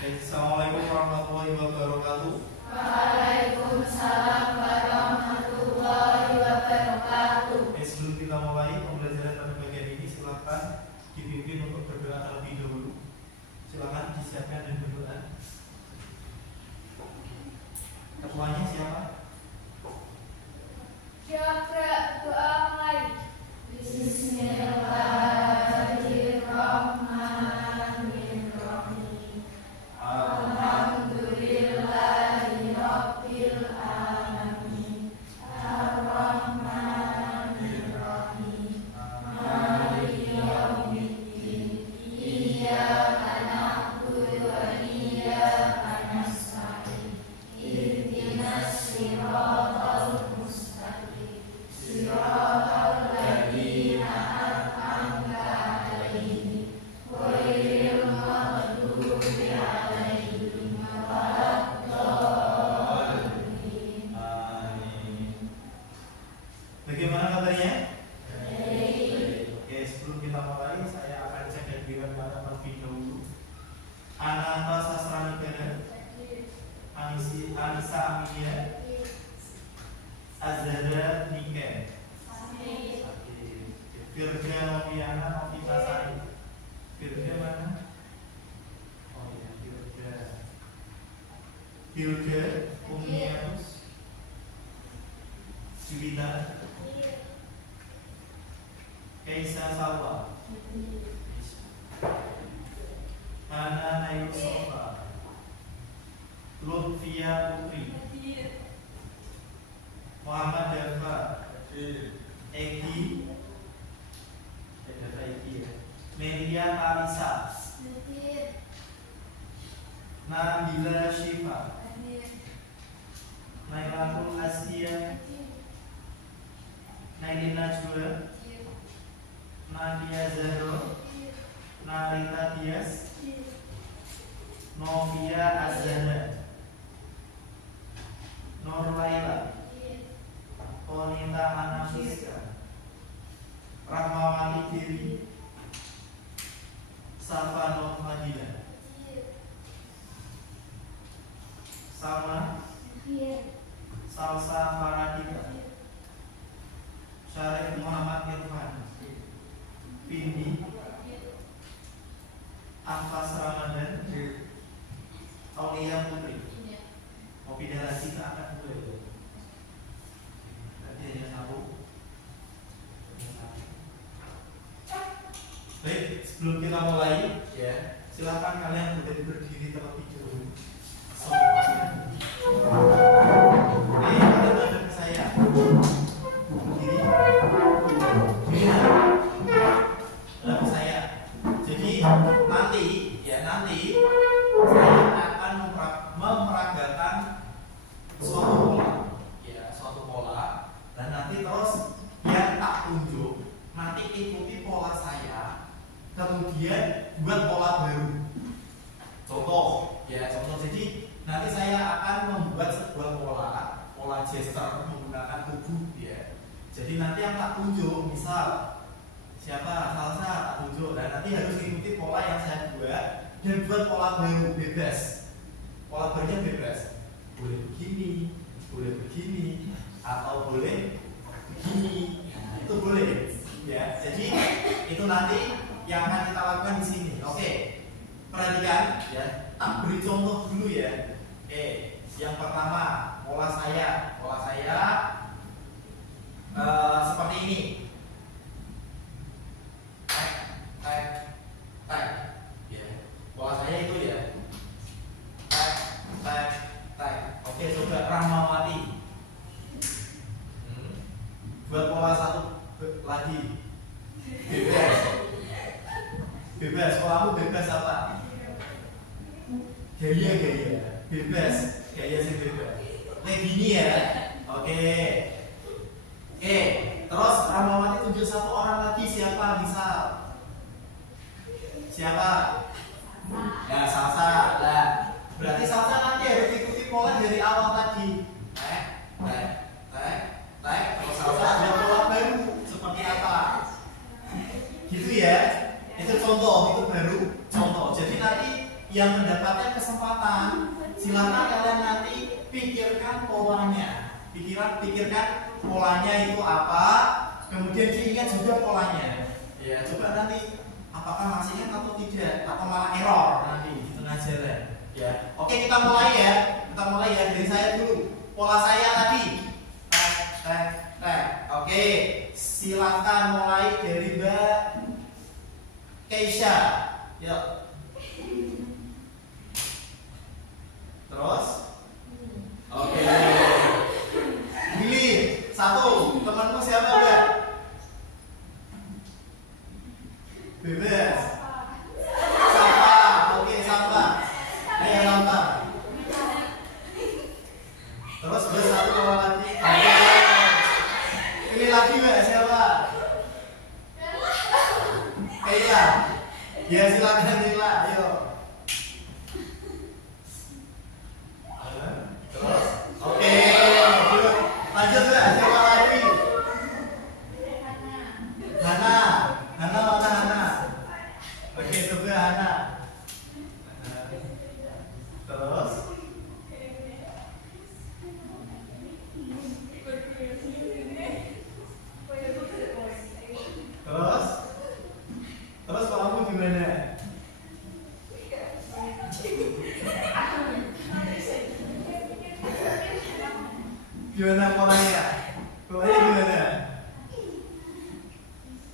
Assalamualaikum warahmatullahi wabarakatuh. Waalaikumsalam warahmatullahi wabarakatuh. Sebelum kita mulai pembelajaran pada bagian ini, silakan dipimpin untuk berdoa terlebih dahulu. Silakan disiapkan dan berdoa. Ketuanya siapa? Syafra, doa mulai. Bismillahirrahmanirrahim. Alhamdulillahirabbil alamin. Ar-Rahmanir-Rahim. Maliki yaumiddin. Iyyaka na'budu wa iyyaka nasta'in. Ihdinas siratal mustaqim. Siratal ladzina an'amta 'alaihim ghairil maghdubi 'alaihim waladdallin. Amin. Bagaimana kabarnya? Baik. Oke, sebelum kita mulai, saya akan cek kehadiran pada terlebih dahulu. Ananta Sastra Negara, Anissa Aminia, Azhara Niken, Firda Noviana Novita Sari. Firda mana? Oh iya, Firda. Hilda Umianus, Juwita, Kaisa Salwa, Hana Nail Sofa, Lutfia Putri, Muhammad Dafa, Egi, Dafa Egi ya, Melia Talisa, Nabila Syifa, Nailatul Astia, Nailin Najwa, Nadia Zahro, Narita Dias, Novia Azhara, Nur Laila, Konita Anafiska, Rahmawati Dewi, Safa Nur Fadila, Salma, Salsa Faradika, Syarif Muhammad Irfan, Pindi, Anfas Ramadan, Aulia Putri. Mau pindah lagi ke angkat dulu ya. Nanti hanya satu. Baik, sebelum kita mulai ya, silakan kalian berdiri terlebih dahulu. Semuanya. Kalian menghadap ke saya. Berdiri. Menghadap ke saya. Jadi nanti saya akan memperagakan suatu pola, dan nanti terus yang tak tunjuk nanti ikuti pola saya, kemudian buat pola baru. Contoh, jadi nanti saya akan membuat sebuah pola gesture menggunakan tubuh ya. Jadi nanti yang tak tunjuk, misal siapa salsa tak tunjuk, dan nanti harus ikuti pola yang saya buat dan buat pola baru bebas. Pola barunya bebas, boleh begini, atau boleh begini, nah, itu boleh ya. Jadi itu nanti yang akan kita lakukan di sini. Oke, perhatikan ya, tak beri contoh dulu ya. Oke, yang pertama pola saya seperti ini. Tag ya. Pola saya itu ya. Tag. Oke, coba Rahmawati. Buat pola satu lagi. Bebas. Polamu bebas apa? Gaya. Bebas. Gaya sih bebas. Kayak gini ya. Oke. Terus Rahmawati tunjuk satu orang lagi, siapa? Misal siapa? Ya, salsa. Nah, berarti salsa nanti harus ikuti pola dari awal tadi. Terus salsa ada pola baru seperti apa? Gitu ya. Itu contoh, itu baru contoh. Jadi nanti yang mendapatkan kesempatan, silakan kalian nanti pikirkan polanya. Pikirkan polanya itu apa, kemudian diingat juga polanya. Ya, coba nanti apakah masih ingat atau tidak, atau malah error nanti gitu aja lah. Ya, oke kita mulai ya. Dari saya dulu. Pola saya tadi. Oke, silakan mulai dari Mbak Keisha. Yuk. Terus? Oke. Pilih satu. Temanmu siapa, Mbak? Bebas. Sapa. Oke, Sapa. Ayo Sapa. Terus bersatu orang lagi. Oke. Pilih lagi Mbak siapa? Keila. Ya silakan Keila. Ayo. Terus? Oke. Lanjut Mbak siapa lagi? Hana. Hana mana Hana? Oke, coba Hana. Terus? Terus kamu gimana? Gimana polanya? Polanya gimana?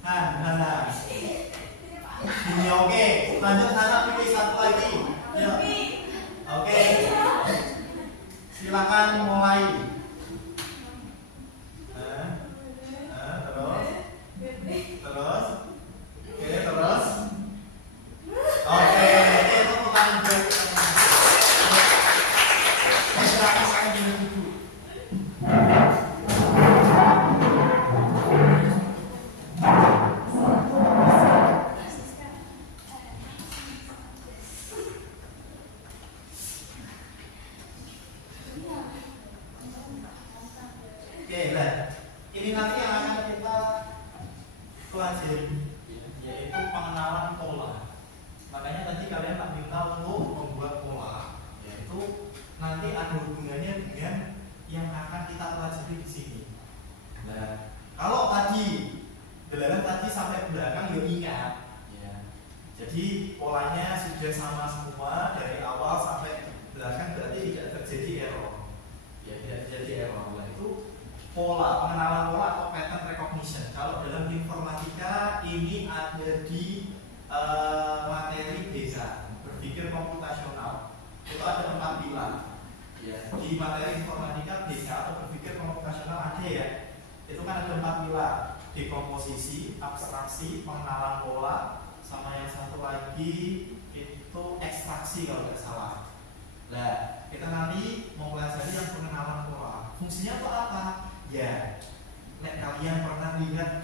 Hana. Ini oke. Lanjut Hana pilih satu lagi. Yuk. Oke. Silakan mulai. Terus. Oke, terus. Oke, itu bukan break. Silakan saya dulu. Oke, nah, ini nanti yang akan kita pelajari, yaitu pengenalan pola. Makanya tadi kalian tak minta untuk membuat pola, yaitu nanti ada hubungannya dengan yang akan kita pelajari di sini. Nah, kalau tadi belalang tadi sampai belakang ya ingat, ya. Jadi polanya sudah sama semua dari awal sampai belakang, berarti tidak terjadi error. Ya, tidak terjadi error. Nah, itu pola, pengenalan pola atau pattern recognition. Kalau dalam informatika ini ada di materi BK, berpikir komputasional. Itu ada 4 pilar. Ya, di materi informatika BK atau berpikir komputasional ada ya. Itu kan ada 4 pilar: dekomposisi, abstraksi, pengenalan pola, sama yang satu lagi itu ekstraksi kalau tidak salah. Nah, kita nanti mau pelajari yang pengenalan pola. Fungsinya itu apa? Ya, kalian pernah lihat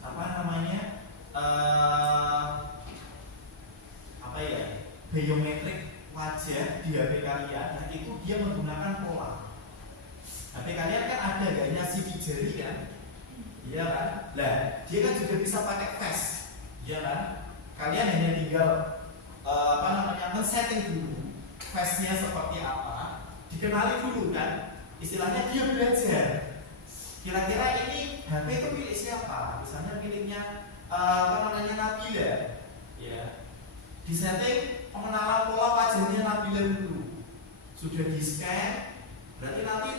apa namanya biometrik wajah di HP kalian, nah itu dia menggunakan pola. HP kalian kan ada gayanya sidik jari kan, iya kan? Nah, dia kan juga bisa pakai face, iya kan? Kalian hanya tinggal men-setting dulu face-nya seperti apa, dikenali dulu kan, istilahnya dia belajar. Kira-kira ini HP itu milik siapa? Misalnya miliknya Nabila, ya. Di setting pengenalan pola wajahnya Nabila dulu, sudah di scan, berarti nanti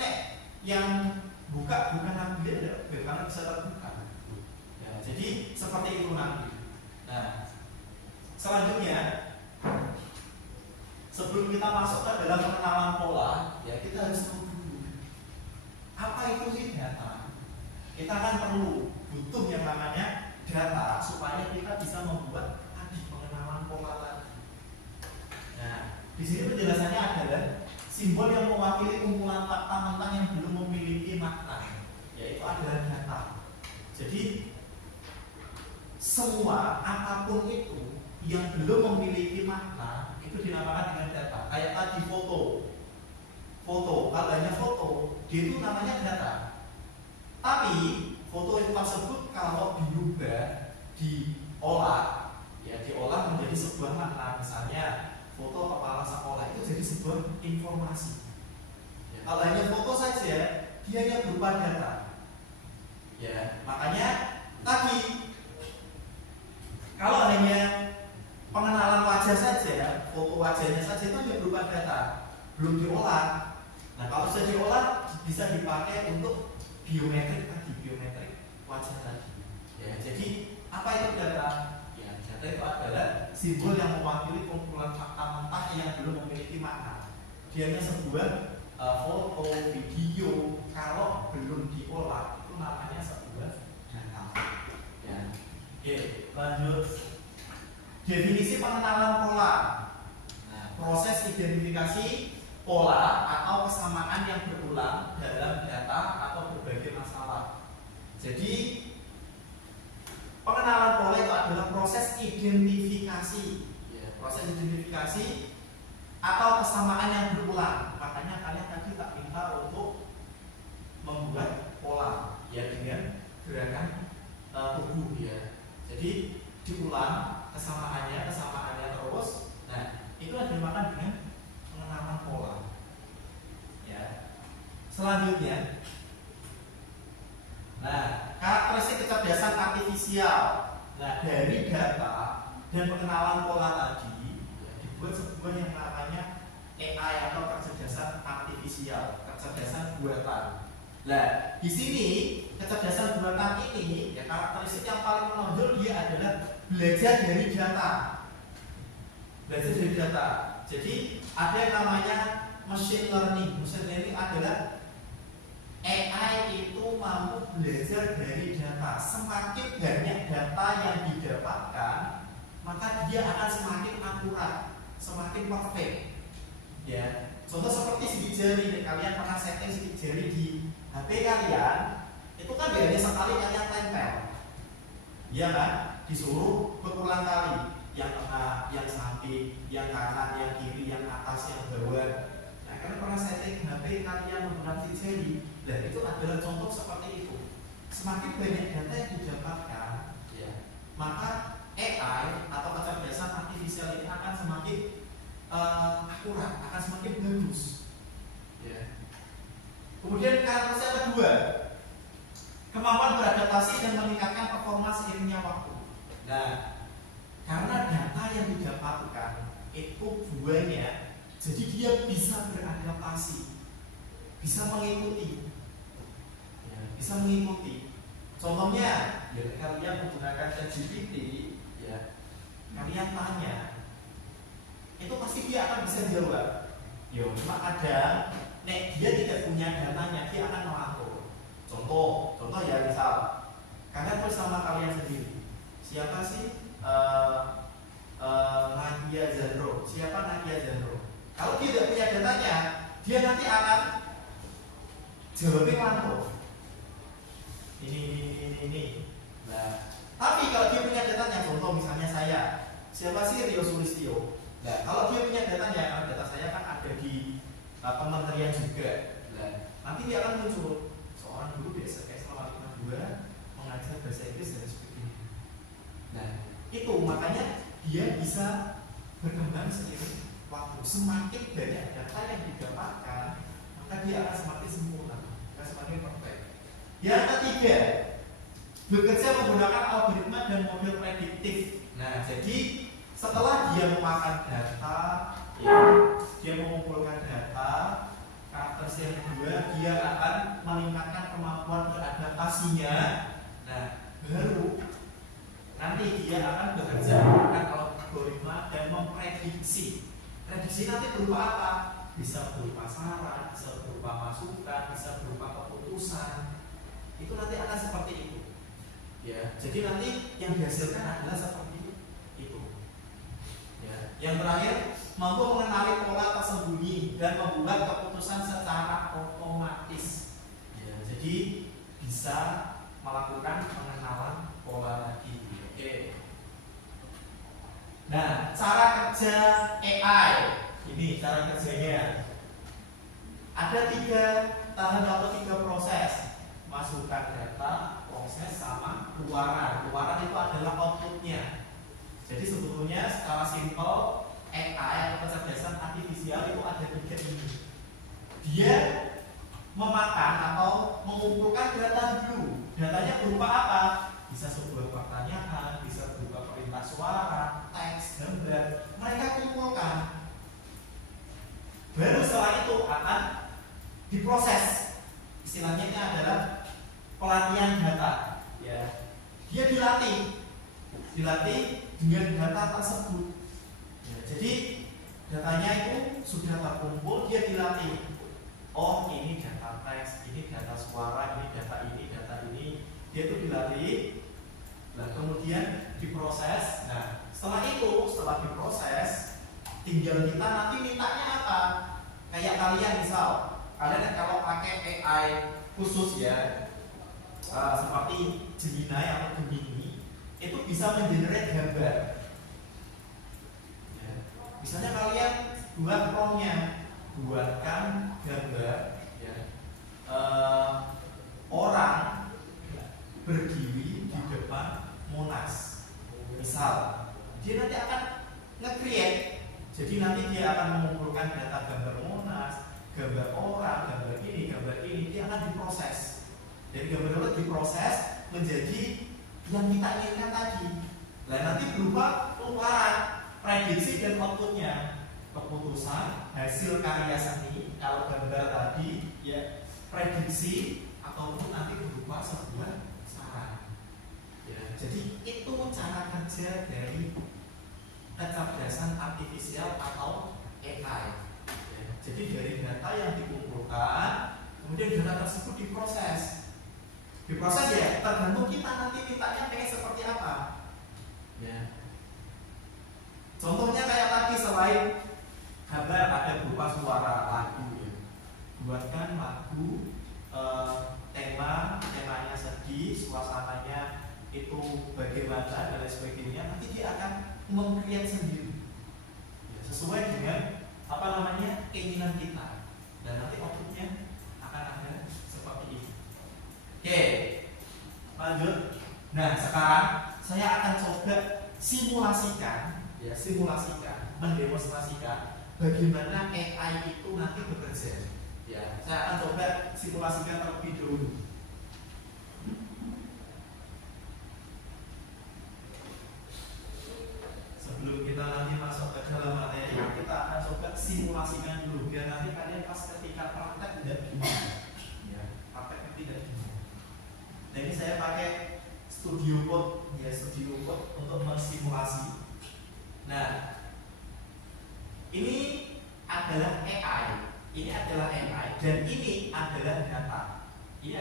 yang buka bukan Nabila, karena bisa terbuka. Ya, jadi seperti itu nanti. Nah, selanjutnya sebelum kita masuk ke dalam pengenalan pola, ya kita harus tahu dulu apa itu sih data. Kita kan perlu butuh yang namanya data supaya kita bisa membuat tadi pengenalan pola tadi. Nah, di sini penjelasannya adalah simbol yang mewakili kumpulan fakta mentah yang belum memiliki makna, yaitu adalah data. Jadi semua apapun itu yang belum memiliki makna itu dinamakan dengan data. Kayak tadi foto, kalau hanya foto, dia itu namanya data. Tapi foto itu tersebut kalau diubah, diolah, ya diolah menjadi sebuah makna. Misalnya foto kepala sekolah itu jadi sebuah informasi. Ya, kalau hanya foto saja, dia hanya berupa data. Ya, makanya tadi kalau hanya pengenalan wajah saja, foto wajahnya saja itu hanya berupa data, belum diolah. Nah, kalau sudah diolah bisa dipakai untuk biometrik tadi, biometrik wajah tadi. Ya, jadi apa itu data? Ya, data itu adalah simbol yang mewakili kumpulan fakta mentah yang belum memiliki makna. Dia hanya sebuah foto, video, kalau belum diolah itu namanya sebuah data. Ya. Oke, lanjut. Definisi pengenalan pola. Nah, proses identifikasi pola atau kesamaan yang berulang dalam data atau berbagai masalah. Jadi pengenalan pola itu adalah proses identifikasi, ya, proses identifikasi atau kesamaan yang berulang. Makanya kalian tadi tak minta untuk membuat pola, ya, dengan gerakan tubuh, ya. Jadi diulang kesamaannya terus. Nah, itu yang dinamakan dengan pengenalan pola. Ya. Selanjutnya, nah, karakteristik kecerdasan artifisial. Nah, dari data dan pengenalan pola tadi, ya, dibuat sebuah yang namanya AI atau kecerdasan artifisial, kecerdasan buatan. Nah, di sini kecerdasan buatan ini, ya, karakteristik yang paling menonjol dia adalah belajar dari data. Belajar dari data. Jadi ada yang namanya machine learning. Machine learning adalah AI itu mampu belajar dari data. Semakin banyak data yang didapatkan, maka dia akan semakin akurat, semakin perfect. Ya, contoh seperti sidik jari. Kalian pernah setting sidik jari di HP kalian, itu kan hanya sekali kalian tempel, ya kan? Disuruh berulang kali, yang tengah, yang samping, yang kanan, yang kiri, yang atas, yang bawah. Nah, kalian pernah setting HP kalian menggunakan sidik jari. Dan itu adalah contoh seperti itu. Semakin banyak data yang didapatkan, ya, maka AI atau kecerdasan artifisial ini akan semakin akurat, akan semakin bagus. Ya. Kemudian karakteristik yang kedua, kemampuan beradaptasi dan meningkatkan performa seiringnya waktu. Nah, karena data yang didapatkan itu buahnya, jadi dia bisa beradaptasi, bisa mengikuti. Bisa mengikuti. Contohnya, ya, kalian menggunakan ChatGPT, ya, kalian tanya, itu pasti dia akan bisa jawab. Yo, cuma ada, nek dia tidak punya datanya, dia akan melangkul. Contoh ya, misal, kalian tulis nama kalian sendiri. Siapa sih Nadia Zandro? Siapa Nadia Zandro? Kalau dia tidak punya datanya, dia nanti akan jawabnya melangkul. Ini. Nah, tapi kalau dia punya datanya, contoh misalnya saya, siapa sih Rio Sulistyo? Nah, kalau dia punya datanya, data saya kan ada di kementerian juga. Nah, nanti dia akan muncul seorang guru biasa SMA 52 mengajar bahasa Inggris dan sebagainya. Nah, itu makanya dia bisa berkembang seiring waktu. Semakin banyak data yang didapatkan, maka dia akan semakin sempurna, akan semakin perfect. Yang ketiga, bekerja menggunakan algoritma dan model prediktif. Nah, jadi setelah dia memakan data, ya, dia mengumpulkan data, karakteristik yang kedua, dia akan meningkatkan kemampuan beradaptasinya. Nah, baru nanti dia akan bekerja menggunakan algoritma dan memprediksi. Prediksi nanti berupa apa? Bisa berupa saran, bisa berupa masukan, bisa berupa keputusan. Itu nanti akan seperti itu. Ya, jadi nanti yang dihasilkan adalah seperti itu. Ya. Yang terakhir, mampu mengenali pola tersembunyi dan membuat keputusan secara otomatis. Ya, jadi bisa melakukan pengenalan pola tadi. Oke. Nah, cara kerja AI ini cara kerjanya ada 3 tahap atau 3 proses. Masukkan data, proses, sama keluaran. Keluaran itu adalah outputnya. Jadi sebetulnya secara simpel AI atau artifisial itu ada 3 ini. Dia memakan atau mengumpulkan data dulu. Datanya berupa apa? Bisa sebuah pertanyaan, bisa berupa perintah suara, teks, gambar. Mereka kumpulkan. Baru setelah itu akan diproses. Istilahnya ini adalah pelatihan data. Ya, dia dilatih dengan data tersebut. Ya, jadi datanya itu sudah terkumpul, dia dilatih. Oh, ini data teks, ini data suara, ini data ini, data ini. Dia itu dilatih. Nah, kemudian diproses. Nah, setelah diproses, tinggal kita nanti mintanya apa. Kayak kalian misal, kalian kalau pakai AI khusus ya, seperti Gemini atau Gemini, itu bisa mengenerate gambar. Ya. Misalnya kalian buat prompt-nya, buatkan gambar ya, orang berdiri di depan Monas. Misal, dia nanti akan nge-create. Jadi nanti dia akan mengumpulkan data gambar Monas, gambar orang, gambar ini, dia akan diproses. Jadi gambar itu diproses menjadi yang kita inginkan tadi. Nah, nanti berupa keluaran, prediksi dan outputnya, keputusan, hasil karya seni. Kalau gambar tadi ya prediksi ataupun nanti berupa sebuah saran. Ya, jadi itu cara kerja dari kecerdasan artifisial atau AI. Ya, jadi dari data yang dikumpulkan, kemudian data tersebut diproses. Diproses ya tergantung kita nanti mintanya pengen seperti apa. Ya. Contohnya kayak tadi, selain gambar ada berupa suara lagu ya. Buatkan lagu temanya sedih, suasananya itu bagaimana dan lain sebagainya. Nanti dia akan meng-create sendiri ya, sesuai dengan apa namanya keinginan kita, dan nanti outputnya akan ada seperti ini. Oke, lanjut. Nah, sekarang saya akan coba simulasikan, mendemonstrasikan bagaimana AI itu nanti bekerja. Ya, saya akan coba simulasikan terlebih dahulu. Sebelum kita nanti masuk ke dalam materi, kita akan coba simulasikan dulu biar nanti kalian pas ketika praktek tidak gimana. Ya, praktek tidak gimana. Nah, ini saya pakai Studio Code, ya Studio Code untuk mensimulasi. Nah, ini adalah AI, dan ini adalah data. Ini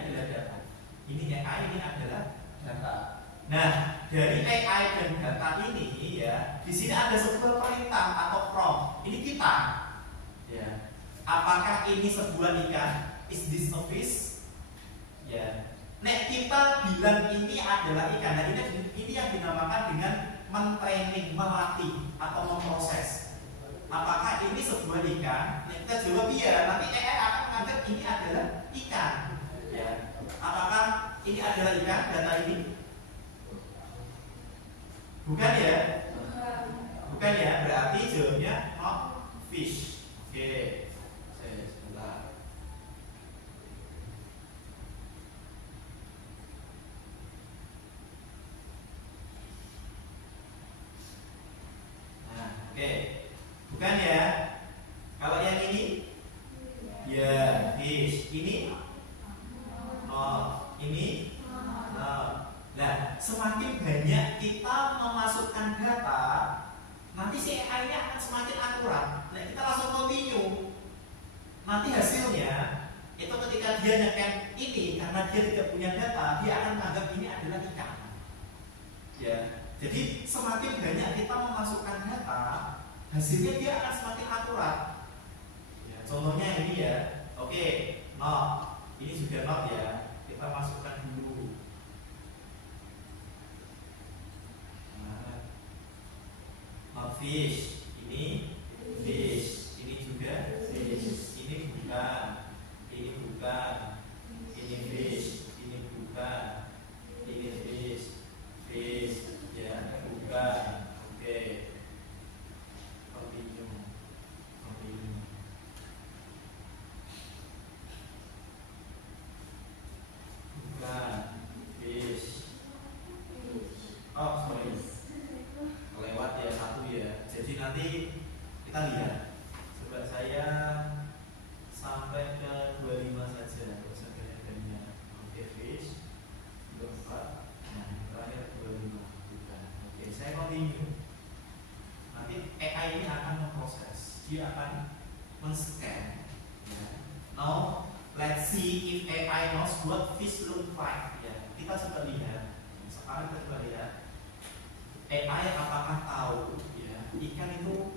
AI, ini adalah data. Nah, dari AI dan data ini ya, di sini ada sebuah perintah atau prompt. Ini kita, ya. Apakah ini sebuah ikan? Is this a fish? Ya. Nek kita bilang ini adalah ikan. Nah, ini yang dinamakan dengan mentraining, melatih atau memproses. Apakah ini sebuah ikan? Nek kita jawab iya, nanti AI akan menganggap ini adalah ikan. Ya. Apakah ini adalah ikan? Data ini? Bukan ya? Bukan ya, berarti jawabnya not fish. Oke, saya sebentar. Nah, oke, bukan ya? Kalau yang ini, ya fish. Ini, ini. Nah, semakin banyak kita memasukkan data, nanti si AI-nya akan semakin akurat. Nah, kita langsung continue. Nanti hasilnya itu ketika dia nyekan ini, karena dia tidak punya data, dia akan menganggap ini adalah ikan. Ya, jadi semakin banyak kita memasukkan data, hasilnya dia akan semakin akurat. Ya, contohnya ini ya, oke, not, ini juga not ya, kita masukkan dulu. Not fish, ini fish, ini juga fish, ini bukan, ini fish, ini bukan, ini fish, ya bukan. Oke, continue. nanti kita lihat. Coba saya sampai ke 25 saja, nggak usah banyak-banyak. Oke, fish 24. Nah, terakhir 25 bukan. Oke, saya continue. Nanti AI ini akan memproses, dia akan men-scan. Ya. Now, let's see if AI knows what fish look like. Ya, kita coba lihat. Sekarang kita coba lihat. AI apakah tahu ya ikan itu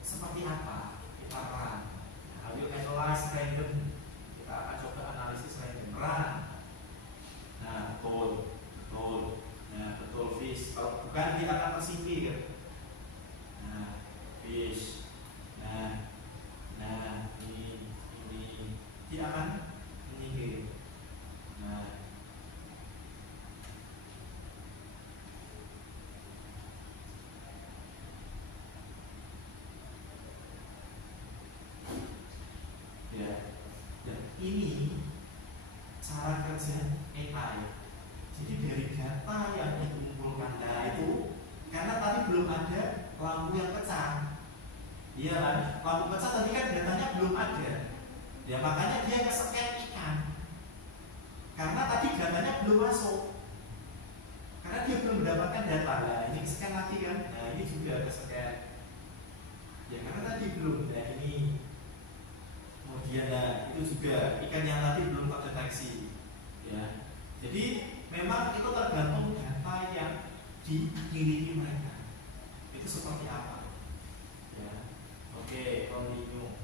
seperti apa? Kita run. How you analyze random? Kita akan coba analisis random. Run. Nah, betul. Nah, betul fish. Kalau bukan dia akan tersingkir. Nah, fish. Nah, ini dia akan menyingkir. Nah, ya, dan ini cara kerja AI. Jadi dari data yang dikumpulkan, nah itu karena tadi belum ada lampu yang pecah. Iya kan? Lampu pecah tadi kan datanya belum ada. Ya makanya dia nge-scan ikan. Karena tadi datanya belum masuk. Karena dia belum mendapatkan data. Nah ini scan lagi kan? Nah ini juga ke-scan. Ya karena tadi belum. Nah ini kemudian nah, itu juga ikan yang tadi belum terdeteksi. Ya. Jadi memang itu tergantung data yang dimiliki mereka. Itu seperti apa? Ya. Oke, continue.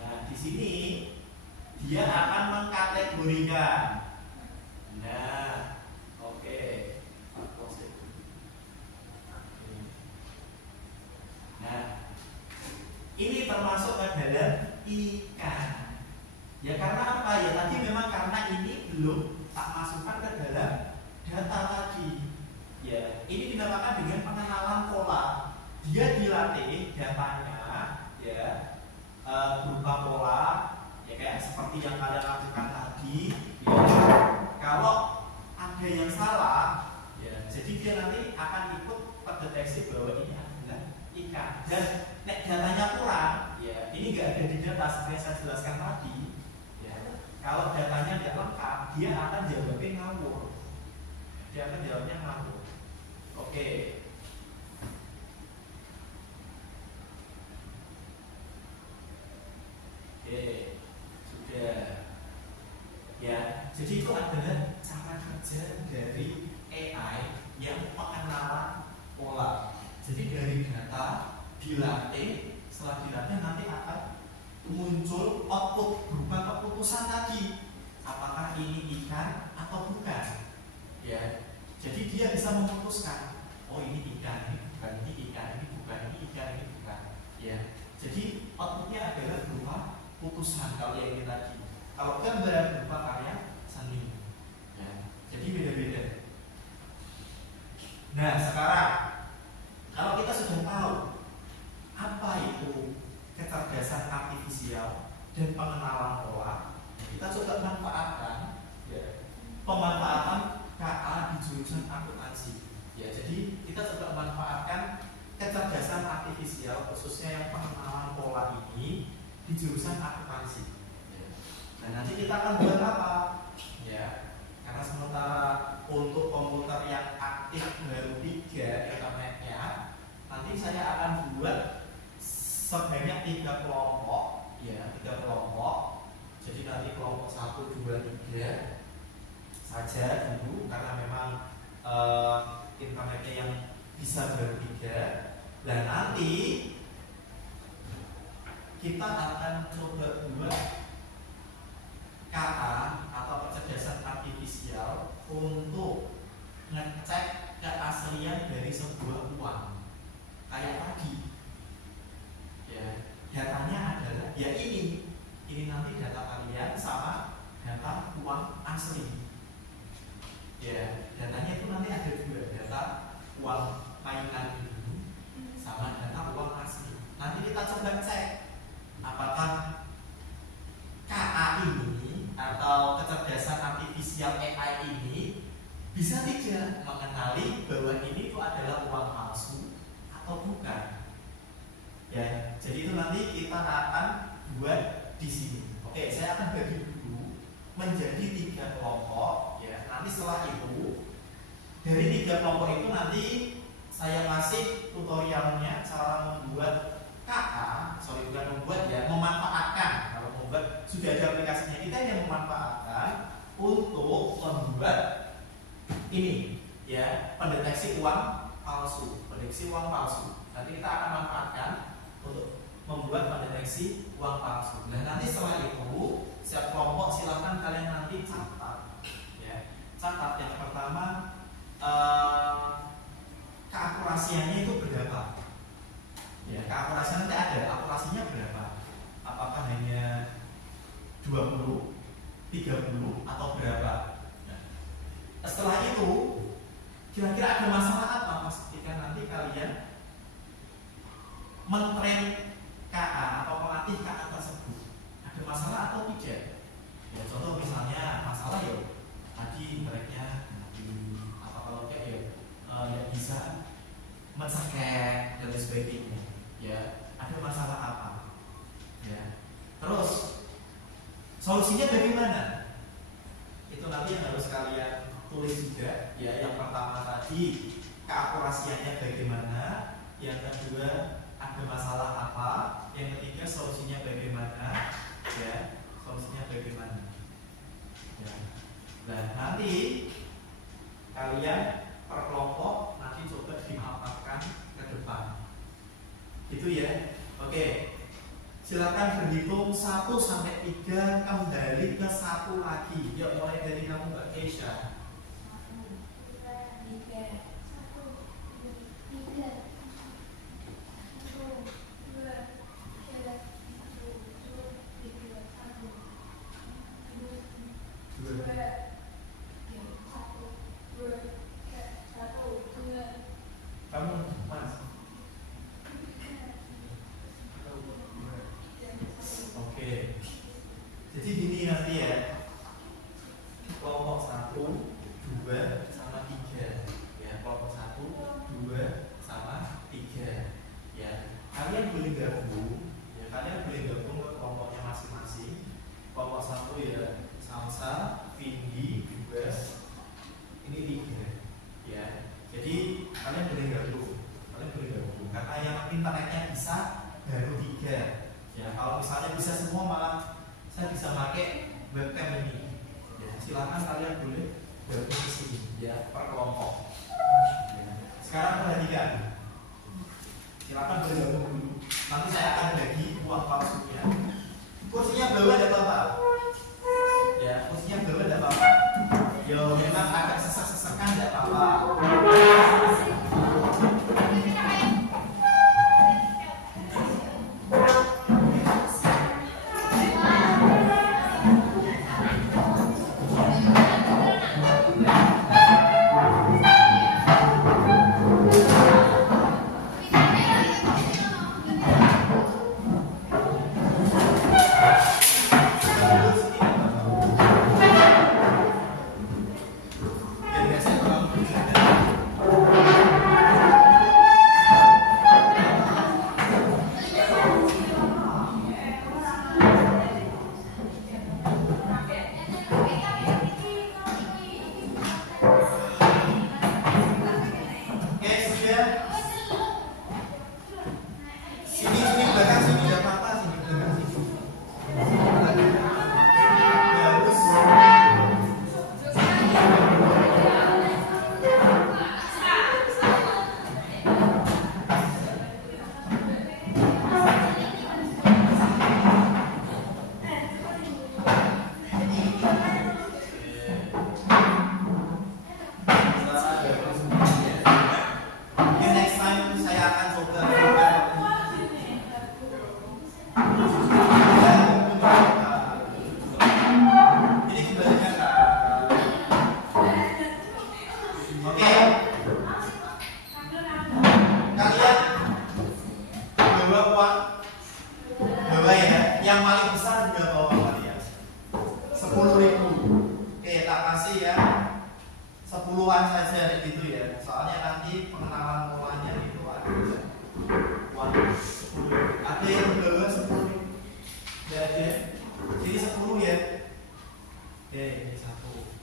Nah, di sini dia akan mengkategorikan. Nah, oke. Nah, ini termasuk adalah ikan. Ya karena apa ya? Tadi memang karena ini belum tak masukkan ke dalam data tadi. Ya, ini dinamakan dengan pengenalan pola. Dia dilatih datanya, ya berupa pola, ya kayak seperti yang kalian lakukan tadi. Ya, kalau ada yang salah, ya jadi dia nanti akan ikut terdeteksi bahwa ini adalah ikan. Dan nek datanya kurang, ya ini nggak ada di data seperti yang saya jelaskan tadi. Ya, kalau datanya tidak lengkap, dia akan jawabnya ngawur. Dia akan jawabnya ngawur. Oke. Oke, sudah. Ya, jadi itu adalah cara kerja dari AI yang pengenalan pola. Jadi dari data dilatih, setelah dilatih nanti akan muncul output berupa keputusan tadi. Apakah ini ikan atau bukan? Ya, jadi dia bisa memutuskan. Oh ini ikan, ini bukan, ini ikan, ini bukan, ini ikan, ini bukan. Ya, jadi outputnya adalah berupa putusan kalau yang ini tadi. Kalau gambar berupa karya seni. Ya, jadi beda-beda. Nah sekarang kalau kita sudah tahu apa itu kecerdasan artifisial dan pengenalan pola, kita coba manfaatkan ya, pemanfaatan KA di jurusan akuntansi. Ya, jadi kita coba manfaatkan kecerdasan artifisial khususnya yang pengenalan pola ini di jurusan akuntansi. Ya. Dan nanti kita akan buat apa? Ya, karena sementara untuk komputer yang aktif baru 3 internetnya, nanti saya akan buat sebanyak 3 kelompok, ya 3 kelompok. Jadi nanti kelompok 1, 2, 3 saja dulu karena memang internetnya yang bisa baru 3. Dan nanti kita akan coba buat KA atau kecerdasan artifisial untuk ngecek keaslian dari sebuah uang kayak tadi. Ya, datanya adalah ya ini nanti data kalian sama data uang asli. Ya, datanya itu nanti ada 2, data uang mainan ini sama data uang asli. Nanti kita coba cek apakah KA ini atau kecerdasan artifisial artifisial AI ini bisa tidak mengenali bahwa ini itu adalah uang palsu atau bukan. Ya, jadi itu nanti kita akan buat di sini. Oke, saya akan bagi dulu menjadi 3 kelompok. Ya, nanti setelah itu dari 3 kelompok itu nanti saya kasih tutorialnya cara membuat KA, bukan membuat ya, memanfaatkan. Kalau membuat sudah ada aplikasinya, kita yang memanfaatkan untuk membuat ini ya, pendeteksi uang palsu, Nanti kita akan manfaatkan untuk membuat pendeteksi uang palsu. Dan nanti setelah itu setiap kelompok silahkan kalian nanti catat ya. Catat yang pertama keakurasiannya itu berapa ya, keakurasian nanti ada akurasinya berapa, apakah hanya 20, 30 atau berapa. Nah, setelah itu kira-kira ada masalah apa mas ketika nanti kalian mentrain KA atau melatih KA tersebut, ada masalah atau tidak ya. Contoh misalnya masalah ya tadi mereka apa kalau kayak ya bisa mencetak dan sebagainya ya, ada masalah apa ya. Terus solusinya bagaimana, itu nanti yang harus kalian tulis juga ya. Yang pertama tadi keakurasiannya bagaimana, yang kedua ada masalah apa, yang ketiga solusinya bagaimana ya, solusinya bagaimana ya. Nah nanti kalian per kelompok nanti coba diamalkan ke depan gitu ya. Oke, silakan berhitung 1 sampai 3 kembali ke 1 lagi. Yuk mulai dari kamu Mbak Keisha. 1, 2, 3, 1, 2, 3. Kamu mas. Oke. Jadi gini nanti ya. Kelompok 1, 2 sama 3. Ya, kelompok 1, 2 sama 3. Ya, kalian boleh gabung. Ya, kalian boleh gabung ke kelompoknya masing-masing. Kelompok 1 ya Salsa, Vindi, Bebas. Ini 3. Ya. Jadi kalian boleh gabung. Karena yang internetnya bisa baru 3. Ya, kalau misalnya bisa semua malah saya bisa pakai webcam ini. Ya, silakan kalian boleh gabung ke sini ya, per kelompok. Ya. Sekarang perhatikan. Silakan boleh gabung dulu. Nanti saya akan bagi uang palsunya. Kursinya bawah ada Bapak. Ya, kursinya bawah ada Bapak. Yo, memang agak sesak-sesakan enggak apa-apa.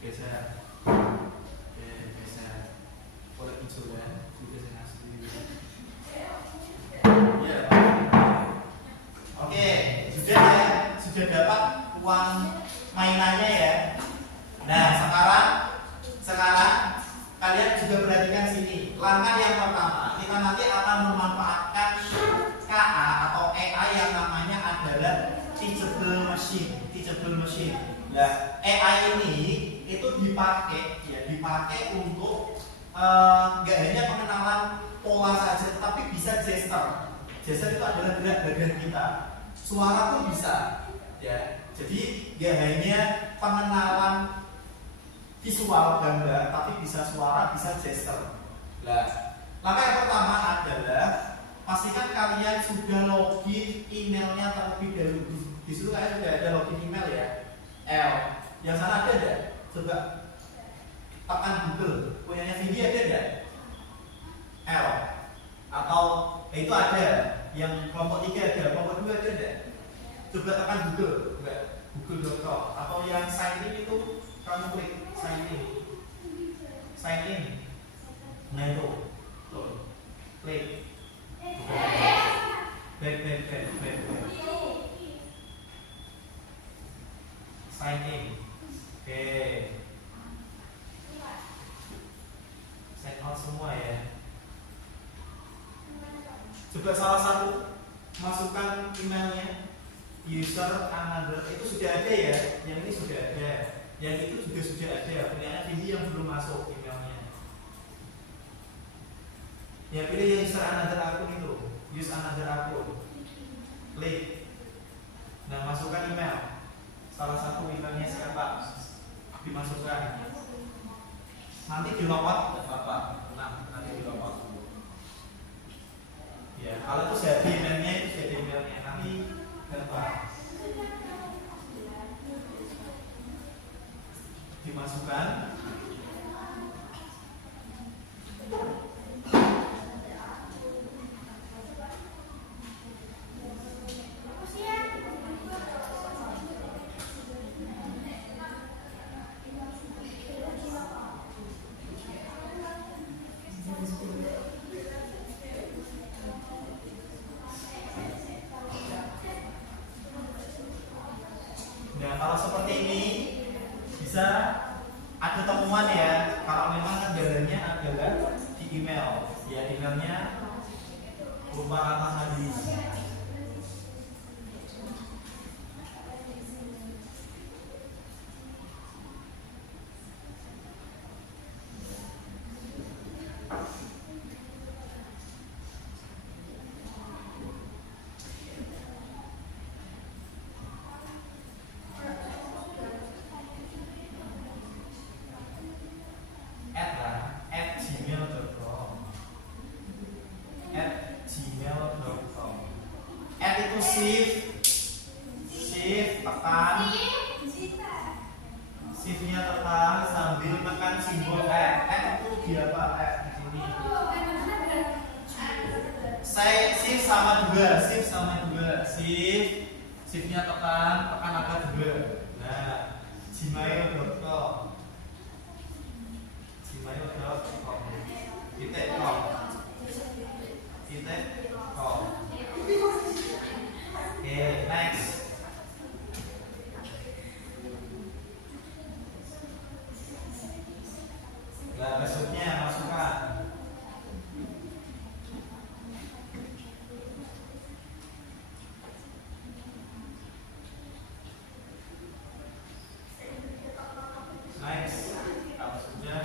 geser. Oke, geser. Kolek hijau kan, sudah saya asli. Ya. Oke, sudah ya, sudah dapat uang mainannya ya. Nah, sekarang kalian juga perhatikan sini. Langkah yang pertama, kita nanti akan memanfaatkan KA atau EA yang namanya adalah teachable machine. Nah, EA ini itu dipakai untuk nggak hanya pengenalan pola saja, tapi bisa gesture. Gesture itu adalah gerak badan kita. Suara pun bisa, ya. Jadi nggak hanya pengenalan visual gambar, tapi bisa suara, bisa gesture. Nah, langkah yang pertama adalah pastikan kalian sudah login emailnya terlebih dahulu. Di situ kalian sudah ada login email ya. L. Yang sana ada enggak? Coba tekan Google. Punyanya Vindi ada enggak? L. Atau itu ada. Yang kelompok 3 ada, kelompok 2 ada enggak? Coba tekan Google. Enggak. Google.com. Atau yang sign in itu kamu klik sign in. Nah itu. Tuh. Klik. Back. Sign in. Oke. Sign out semua ya. Coba salah satu masukkan emailnya. User another itu sudah ada ya. Yang ini sudah ada. Yang itu juga sudah ada. Punyanya ini yang belum masuk emailnya. Ya pilih user another akun itu. Use another akun. Klik. Nah masukkan email. Salah satu emailnya siapa? Dimasukkan. Nanti di login ya Bapak. Nah, nanti di login. Ya, kalau itu jadi emailnya itu jadi emailnya nanti Bapak dimasukkan. Nah, kalau seperti ini bisa ada temuan ya. Kalau memang kendalanya adalah di email, ya emailnya lupa kata tadi. Shift tekan, shiftnya tekan sambil tekan simbol itu di apa di sini. Saya shift sama 2, shiftnya tekan angka 2. Nah, gmail.com .com. Oke, next. Nah, besoknya masukkan. Next. Maksudnya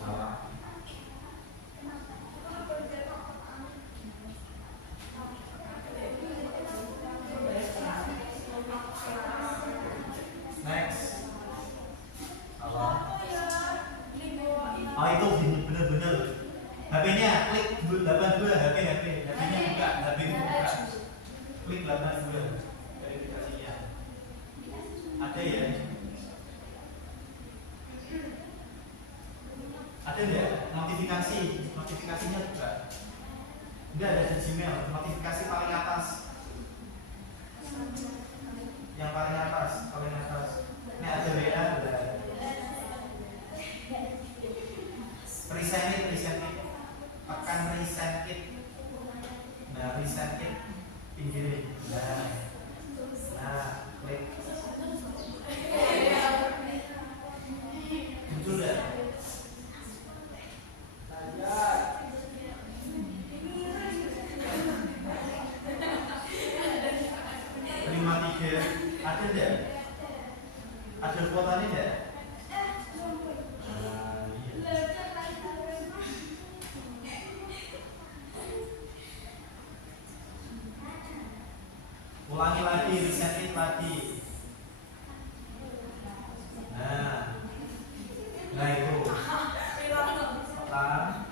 salah. Next. Oh itu bener-bener HP-nya klik 82 HP-nya buka, klik 82 verifikasinya ada ya, ada enggak notifikasinya buka, enggak ada di Gmail notifikasi paling atas, yang paling atas ini ada WA. Reset it. Tekan reset it. Nah, reset it. Pinggirin. Nah, klik. Muncul ya? 53 ada enggak? Ada kuotanya enggak? Ulangi lagi, reset it lagi. Nah itu. Total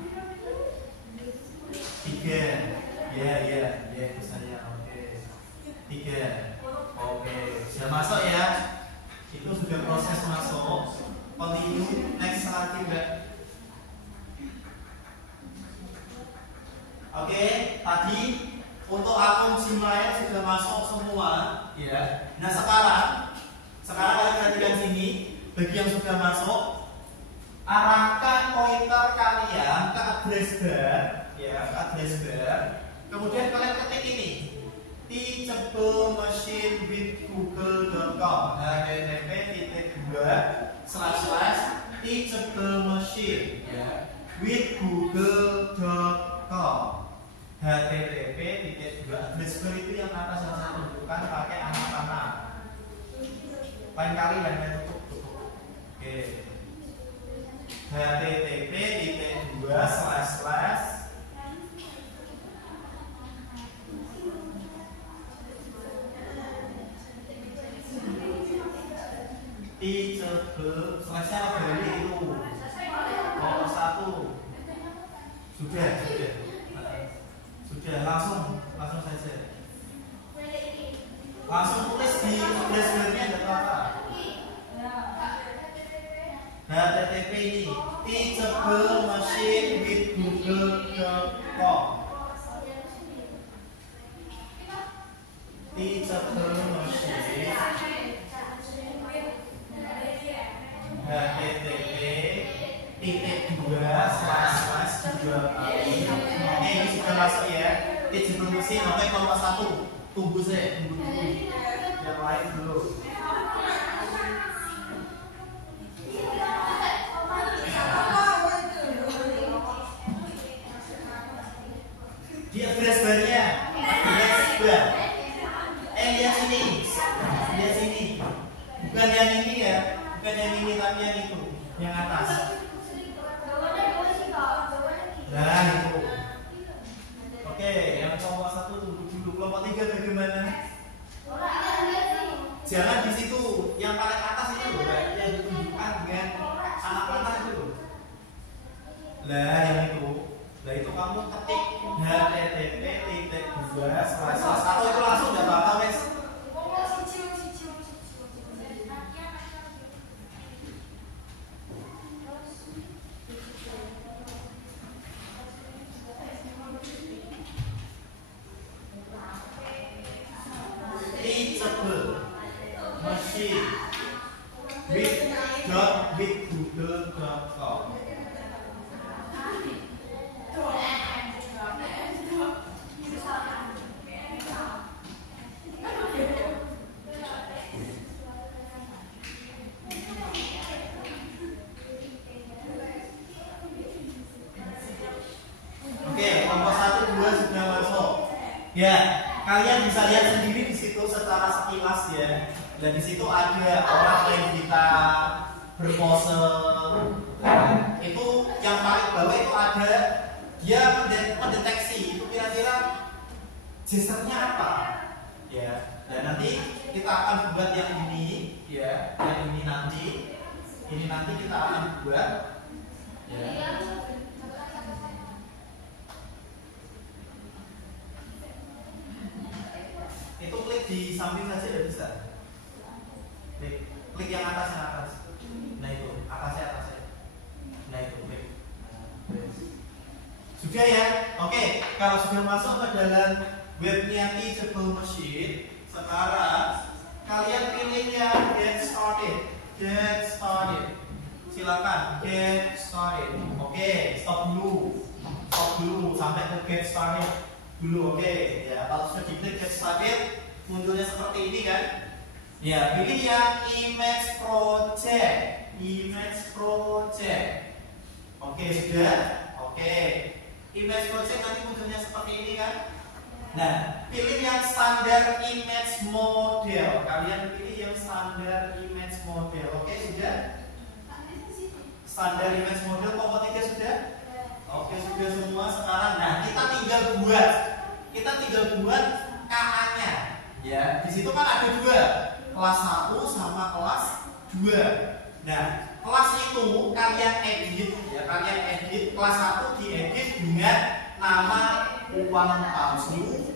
3. Ya itu saya. Oke. 3. Oke, sudah masuk ya. Itu sudah proses masuk. Continue next lagi, Mbak. Oke, tadi untuk akun Gmail sudah masuk semua, ya. Nah sekarang kalian perhatikan sini, bagi yang sudah masuk, arahkan pointer kalian ke address bar, ya, ke address bar. Kemudian kalian ketik ini, teachablemachine.google.com, http://teachablemachine, ya, with google.com. http:// address bar itu yang atas yang saya tunjukkan pakai anak panah. Lain kali yang saya tutup. Oke. http:// teachable selesai dari itu. Nomor 1. Sudah langsung saja. Langsung tulis di address bar-nya enggak apa-apa. http ini teachablemachine.google.com. teachablemachine http://2/2 ini sudah masuk ya. Teachablemachine. Oke, nomor 1 tunggu dulu yang lain dulu. Di address bar-nya, lihat sini, bukan yang ini ya, bukan yang ini tapi yang itu, yang atas. Nah itu. Oke, yang kelompok 1 tunggu dulu. Kelompok 3 bagaimana? Jangan di situ, yang paling atas itu loh, yang ditunjukkan dengan anak panah itu. Lah yang itu. Nah itu kamu ketik http:// atau itu langsung nggak apa-apa wes. Teachablemachine with google.com. Oke, kelompok 1, 2 sudah masuk. Ya, kalian bisa lihat sendiri di situ secara sekilas ya. Dan di situ ada orang yang kita berpose. Itu yang paling bawah itu ada dia mendeteksi itu kira-kira gesturnya apa. Ya, dan nanti kita akan buat yang ini, ya, yang ini nanti kita akan buat. Ya. Itu klik di samping saja ya bisa. Klik yang atas. Nah itu atasnya. Nah itu klik. Sudah ya. Oke, kalau sudah masuk ke dalam webnya Teachablemachine, sekarang kalian pilih yang get started. silakan get started. Oke, stop dulu sampai ke get started dulu. Oke, ya kalau sudah diklik get started munculnya seperti ini kan. Ya, pilih yang image project. Oke, sudah. Oke, image project nanti munculnya seperti ini kan. Nah, pilih yang standar image model. Kalian pilih yang standar image model. Oke, sudah. Standar image model combo 3 sudah. Oke, sudah semua sekarang. Nah, kita tinggal buat KA-nya. Ya, di situ kan ada dua, kelas 1 sama kelas 2. Nah, kelas itu kalian edit ya, kelas 1 diedit dengan nama uang palsu,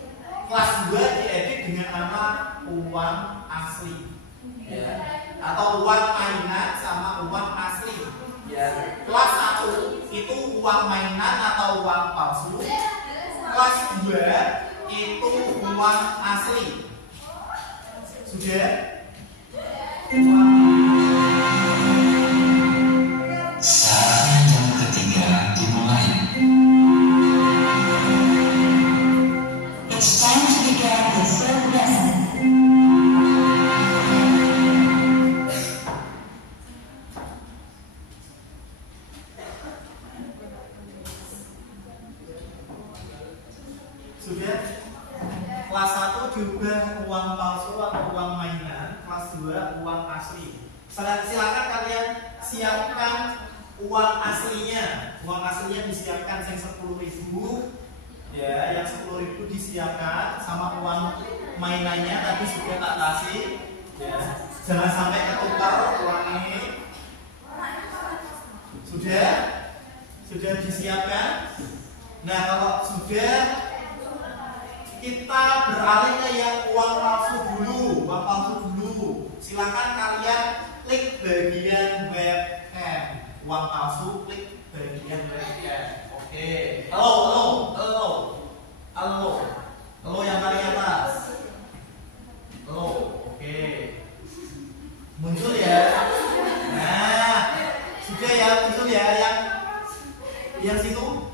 kelas 2 diedit dengan nama uang asli. Ya, atau uang mainan sama uang asli. Ya, kelas 1 itu uang mainan atau uang palsu. Kelas 2 itu uang asli. Sudah? Saatnya jam ketiga dimulai. It's time to begin the third lesson. Sudah? Kelas 1 diubah uang palsu atau uang mainan, kelas 2 uang asli. Silakan kalian siapkan uang aslinya. Uang aslinya disiapkan yang 10.000 ya, yang 10.000 disiapkan sama uang mainannya tadi sudah tak kasih ya. Jangan sampai ketukar uang ini. Sudah disiapkan. Nah, kalau sudah, kita beralih ke yang uang palsu dulu. Silakan kalian klik bagian webcam. Uang palsu, klik bagian webcam. Oke. Halo yang paling atas. Halo. Oke. Muncul ya. Nah, sudah ya, muncul ya yang situ.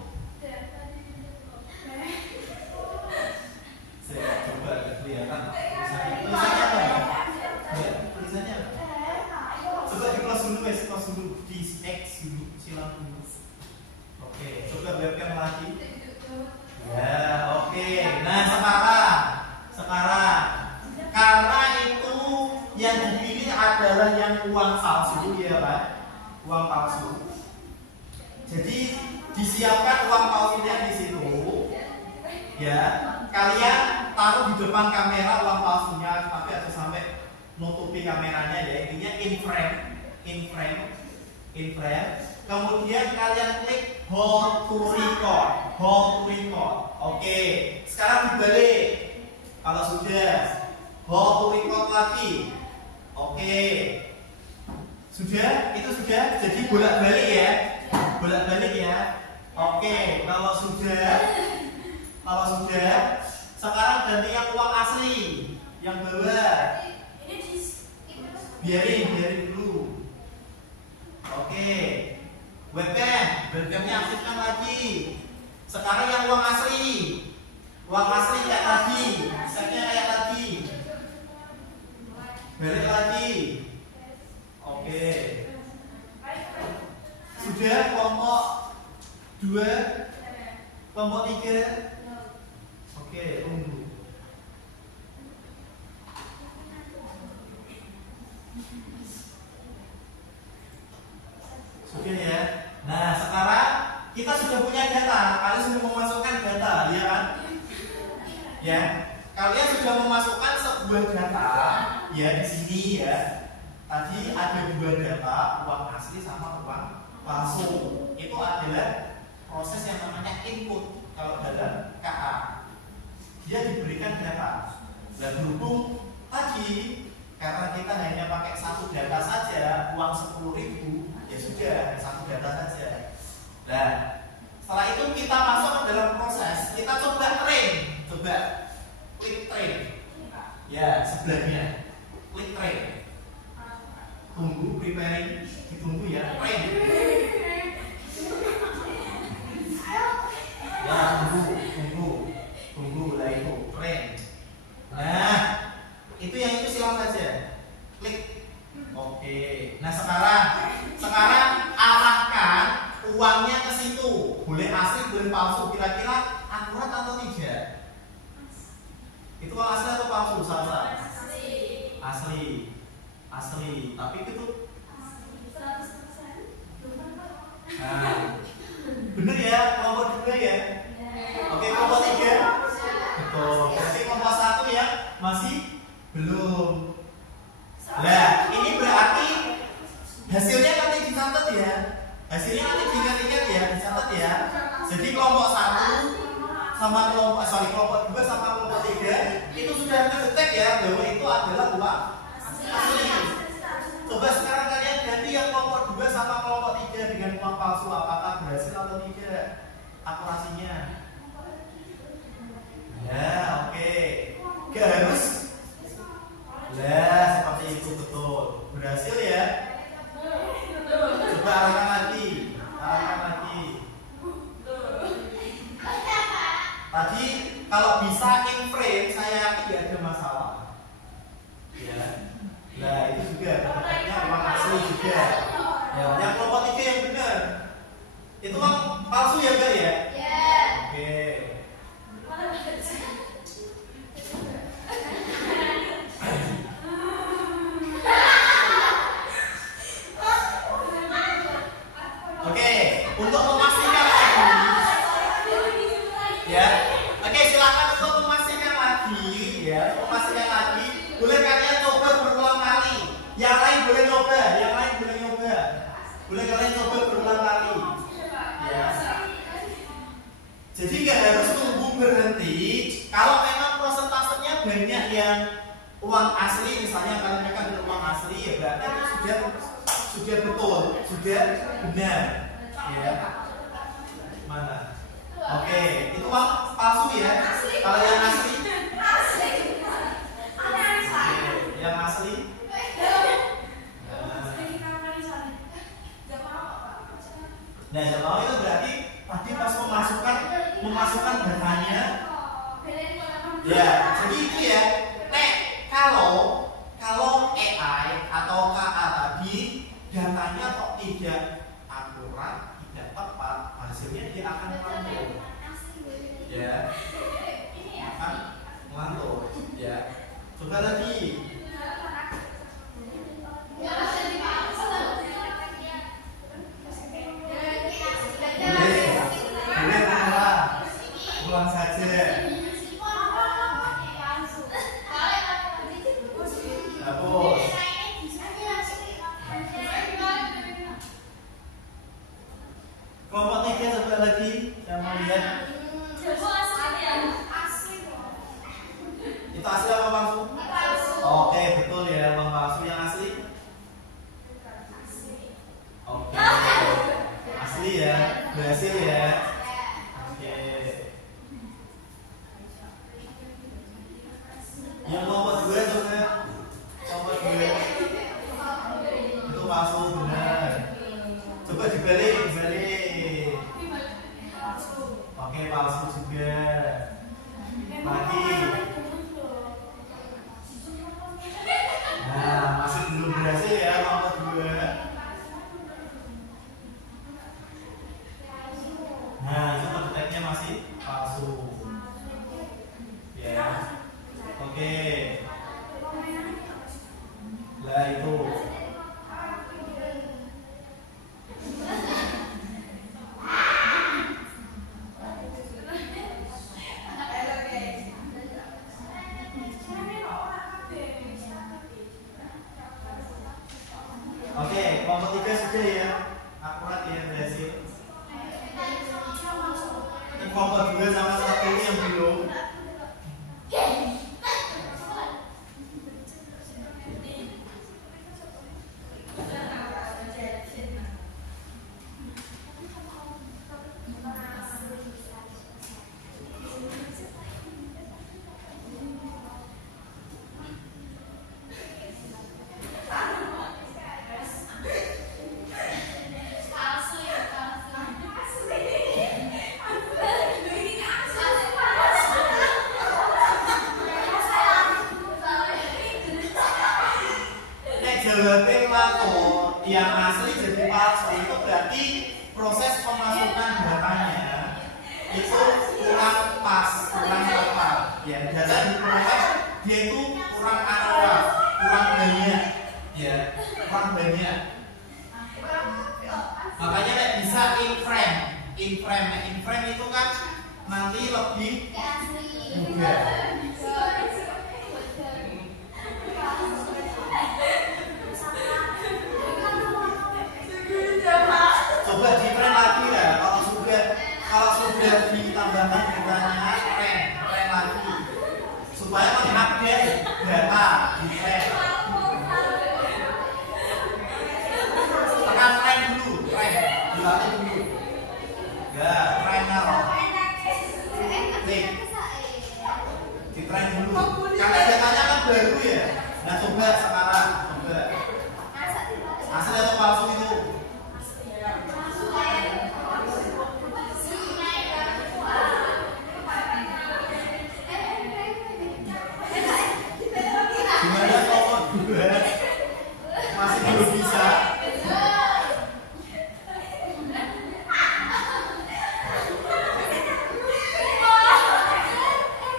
Saya coba kelihatan tulisannya apa ya? Tulisannya apa? Coba di close dulu, di X dulu, silang dulu. Oke, coba webcam lagi. Ya, oke. Nah, sekarang karena itu yang dipilih adalah yang uang palsu ya, Pak. Uang palsu. Jadi disiapkan uang palsunya di situ. Ya, kalian taruh di depan kamera uang palsunya, tapi harus sampai nutupi kameranya ya. Intinya in frame. Kemudian kalian klik hold to record. Oke, sekarang dibalik. Kalau sudah, hold to record lagi. Oke, sudah, itu sudah. Jadi bolak-balik ya. Oke, kalau sudah, sekarang ganti yang uang asli, yang bawah. Biarin dulu. Oke, webcamnya aktifkan lagi. Sekarang yang uang asli kayak tadi, setnya kayak tadi. Balik lagi. Oke. Sudah kelompok 2, kelompok 3. Oke, tunggu. Sudah ya. Nah, sekarang kita sudah punya data. Kalian sudah memasukkan data, ya kan? Ya. Kalian sudah memasukkan sebuah data. Ya, di sini ya. Tadi ada 2 data, uang asli sama uang palsu. Itu adalah proses yang namanya input kalau dalam KA. Dia diberikan data. Dan berhubung tadi karena kita hanya pakai satu data saja, uang 10.000, ya sudah satu data saja. Nah, setelah itu kita masuk ke dalam proses, kita coba klik train. Ya, sebelahnya klik train. Tunggu preparing. ditunggu ya. Train. Ya, tunggu lah itu train. Nah, itu yang itu silang saja. Klik. Oke. Nah, sekarang arahkan uangnya ke situ. Boleh asli, boleh palsu. Kira-kira akurat atau tidak? Itu uang asli atau palsu, Salsa? Asli. Tapi itu nah, bener ya, kelompok 2 ya. Oke, kelompok 3. Betul. Berarti kelompok 1 ya masih belum. Nah, ini berarti hasilnya nanti dicatat ya. Hasilnya nanti diingat-ingat ya, dicatat ya. Jadi kelompok 1 sama kelompok 2 sama kelompok 3 itu sudah terdetek ya bahwa itu adalah uang asli. Coba sekarang kalian ganti yang kelompok 2 sama kelompok 3 dengan uang palsu, apakah berhasil atau tidak akurasinya? Ya, oke. Gak harus. Nah, seperti itu betul. Berhasil ya? Coba arahkan lagi. Tadi kalau bisa in frame, saya yakin tidak ada masalah. Ya. Nah, itu juga prakteknya uang asli juga. Ya, yang kelompok 3 yang benar. Itu uang palsu ya, Mbak ya? Ya. Oke. Oke, untuk memastikan lagi. Ya. Oke, silakan untuk memastikan lagi ya. Memastikan lagi, boleh kalian coba berulang kali. Yang lain boleh nyoba, Boleh kalian coba berulang kali. Ya. Jadi nggak harus tunggu berhenti. Kalau memang prosentasenya banyak yang uang asli, misalnya kalau mereka ada uang asli ya berarti itu sudah betul, sudah benar. Ya. Mana? Oke, itu uang palsu ya. Kalau yang asli? Yang asli? Nah, kalau itu berarti tadi pas memasukkan datanya. Ya, jadi itu ya. Kalau AI atau KA tadi datanya kok tidak akurat, tidak tepat, hasilnya dia akan ngantuk. Ya, akan ngantuk. Ya, coba lagi. Boleh ulang saja. Bagus. Kelompok 3 coba lagi, yang mau lihat. Itu asli apa palsu? Oke, betul ya, uang palsu. Yang asli? Oke, asli ya, berhasil ya. Oke. Yang kelompok 2 coba. Kelompok 2 itu palsu benar. Coba dibalik. Oke, palsu juga. Lagi. Nah, masih belum berhasil ya kelompok 2. Nah, itu terdeteknya masih palsu. Ya. Oke. Lah itu. Oke, kelompok 3 sudah ya. Akurat ya, berhasil. Kelompok 2 sama 1 ini yang belum. palsu itu berarti proses pemasukan datanya itu kurang pas, kurang tepat. Ya, data yang diperoleh dia itu kurang akurat, kurang banyak. Ya, kurang banyak. Makanya bisa in frame. In frame itu kan nanti lebih mudah. Coba di frame lagi ya. Kalau sudah ditambahkan datanya frame lagi supaya mengupdate data di frame. Tekan frame dulu, dilatih dulu. Ya, frame now. Klik. Di frame dulu. Karena datanya kan baru ya. Nah coba sekarang, coba. Asli atau palsu itu? Gimana kalau dua masih belum bisa?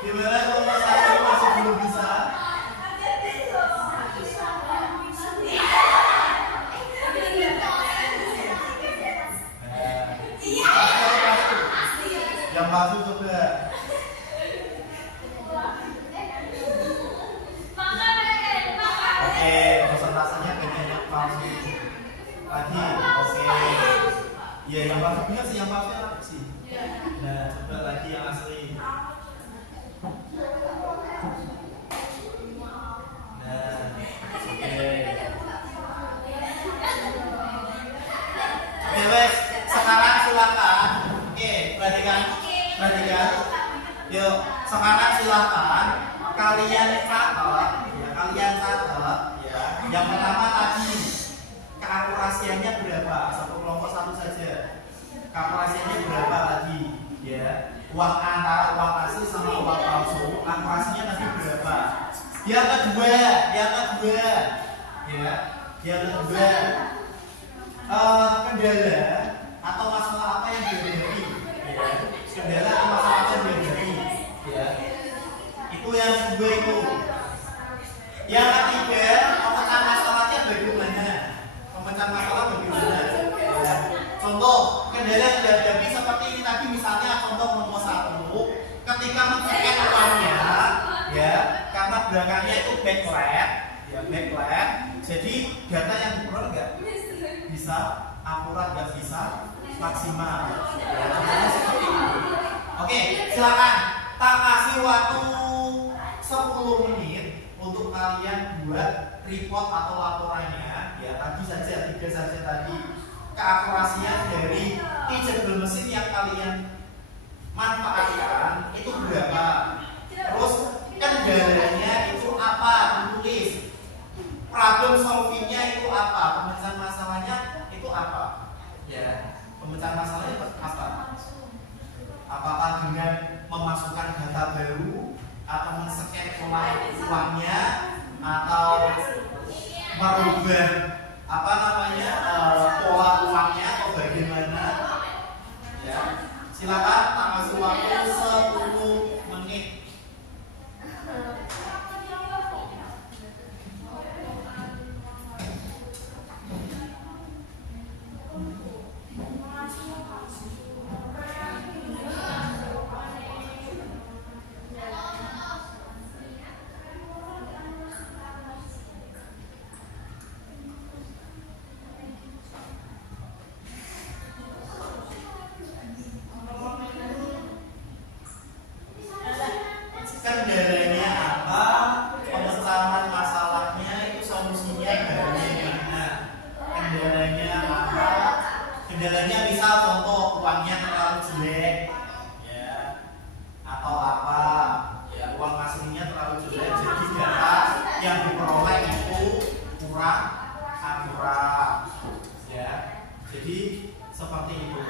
Gimana kalau satu masih belum bisa? Yang palsu coba. Oke, persentasenya banyak palsu. Lagi, oke. Ya, yang palsu benar sih, yang palsu apa sih? Nah, coba lagi yang asli. Nah, oke. Oke, wes. Sekarang silakan. Oke, perhatikan. Yuk, sekarang silakan kalian catat. Ya. Yang pertama tadi keakurasiannya berapa? Satu kelompok satu saja. Keakurasiannya berapa tadi? Ya. Uang antara uang asli sama uang palsu, akurasinya tadi berapa? Yang kedua, kendala atau masalah apa yang dihadapi? Ya. Kendala atau masalah apa yang dihadapi? Ya. Itu yang kedua itu. Yang ketiga, pemecahan masalahnya bagaimana? Ya. Contoh, kendala yang dihadapi seperti ini tadi, misalnya contoh nomor 1, ketika men-scan uangnya, ya, karena belakangnya itu backlight, jadi data yang diperoleh nggak bisa akurat, nggak bisa maksimal. Ya, contohnya seperti itu. Oke, silakan. Tak kasih waktu 10 menit untuk kalian buat report atau laporannya. Ya, tadi saja 3 saja tadi. Keakurasian dari teachable mesin yang kalian manfaatkan itu berapa? Terus kendalanya itu apa? Ditulis. Problem solvingnya itu apa? Pemecahan masalahnya itu apa? Ya, pemecahan masalahnya apa? Apakah dengan memasukkan data baru atau men-scan uangnya atau merubah pola uangnya atau bagaimana? Ya, silakan kasih waktu 10 menit. Kendalanya apa? Pemecahan masalahnya itu solusinya bagaimana? Kendalanya apa? Kendalanya misal contoh uangnya terlalu jelek, ya, atau apa? Ya, uang aslinya terlalu jelek, jadi data yang diperoleh itu kurang akurat. Ya, jadi seperti itu.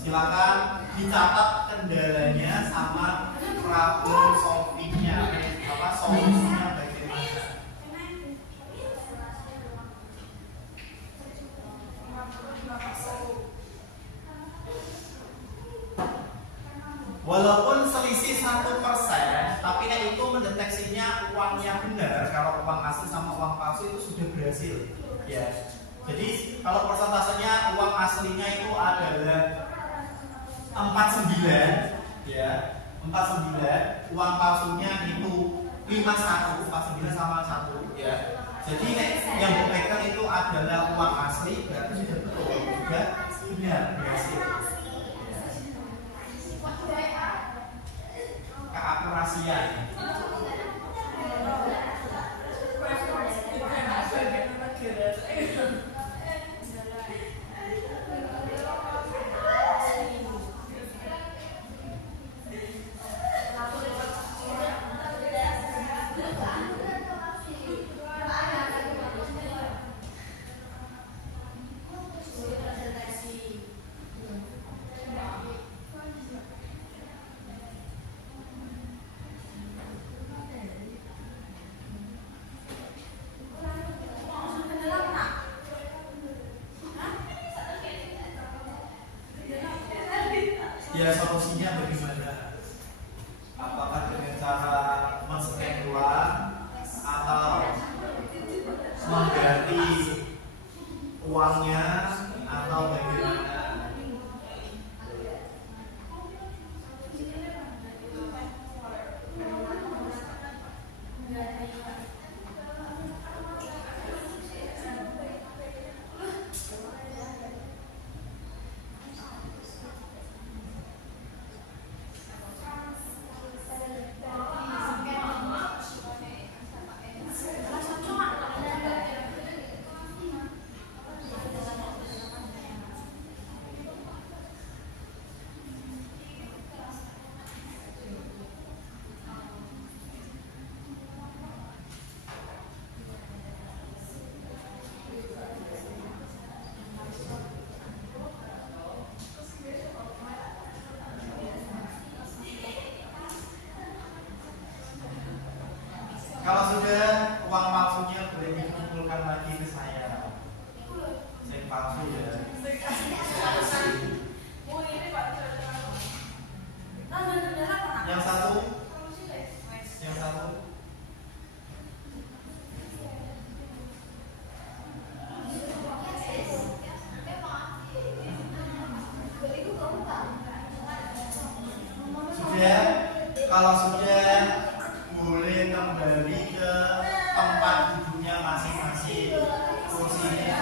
Silakan dicatat kendalanya sama problem solvingnya, solusinya bagaimana. Walaupun selisih 1%, tapi kan itu mendeteksinya uangnya benar. Kalau uang asli sama uang palsu itu sudah berhasil. Ya. Jadi kalau persentasenya uang aslinya itu adalah 49, ya, 49, uang palsunya itu 51, 49 sama 1, ya. Jadi yang dipegang itu adalah uang asli, berarti sudah betul, juga benar berhasil. Keakurasian. Ya, solusinya bagaimana? Apakah dengan cara men-scan uang atau mengganti uangnya atau bagaimana? Kalau sudah uang palsunya boleh dikumpulkan lagi ke saya. Saya palsu ya. Yang satu. Sudah. Kalau sudah, boleh kembali ke tempat duduknya masing-masing. Kursinya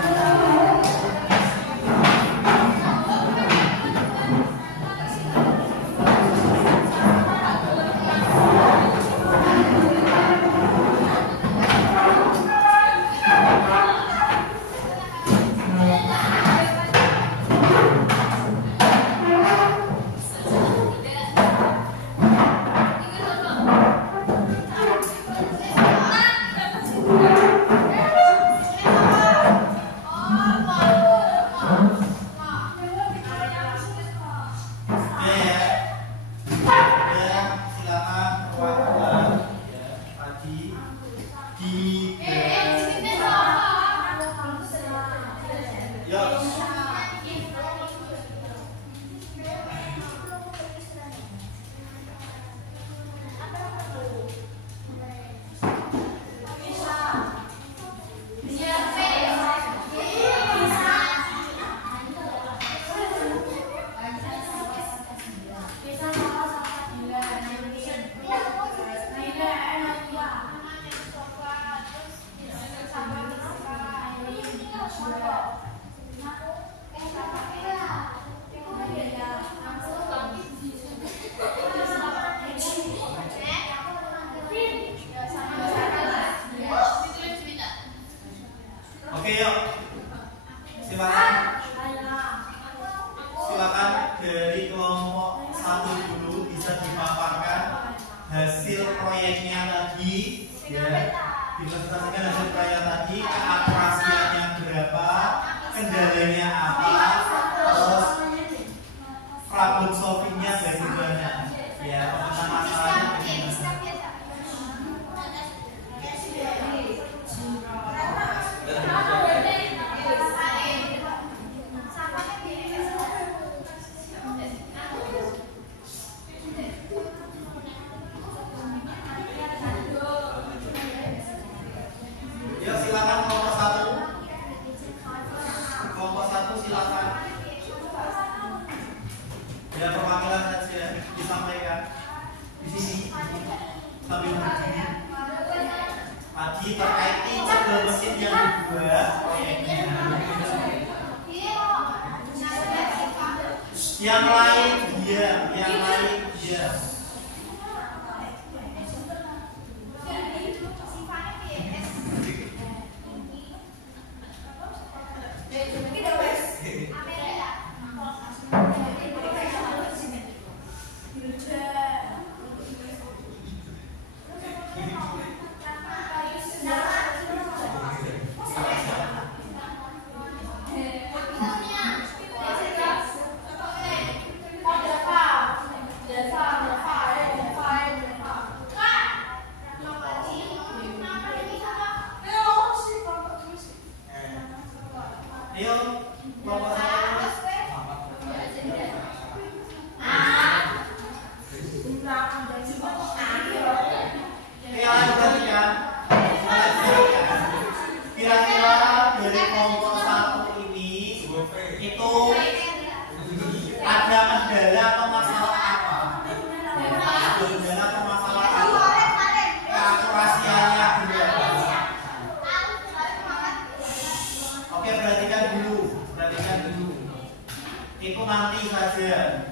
silakan dari kelompok 1 dulu bisa dipaparkan hasil proyeknya tadi, ya, dipresentasikan hasil proyek tadi, keakurasiannya berapa, kendalanya apa, terus problem solvingnya bagaimana, ya, pemetaan masalahnya bagaimana. kelompok 1 silakan. Ya perwakilan saja disampaikan di sini. Sambil berdiri. Tadi terkait segel mesin yang dibuat proyeknya. Yang lain dia, yang lain dia. Ayo, kelompok 1. Kalian perhatikan. Kira-kira dari kelompok 1 ini itu ada kendala atau masalah apa? Ada kendala atau masalah apa? Keakurasiannya berapa? Oke, perhatikan dulu. Itu nanti saja.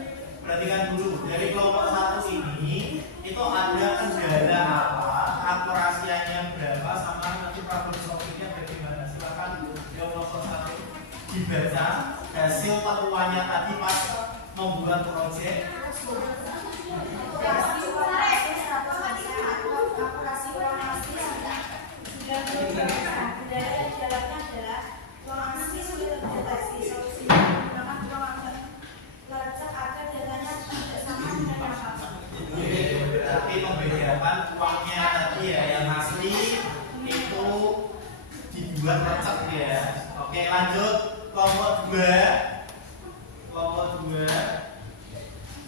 Perhatikan dulu. Dari kelompok 1 ini itu ada kendala apa? Akurasiannya berapa? Sama nanti problem solvingnya bagaimana? Silakan kelompok 1 dibaca hasil temuannya tadi pas membuat proyek. Berarti membedakan uangnya tadi ya, yang asli itu dibuat lecek ya. Oke, lanjut kelompok 2. Kelompok 2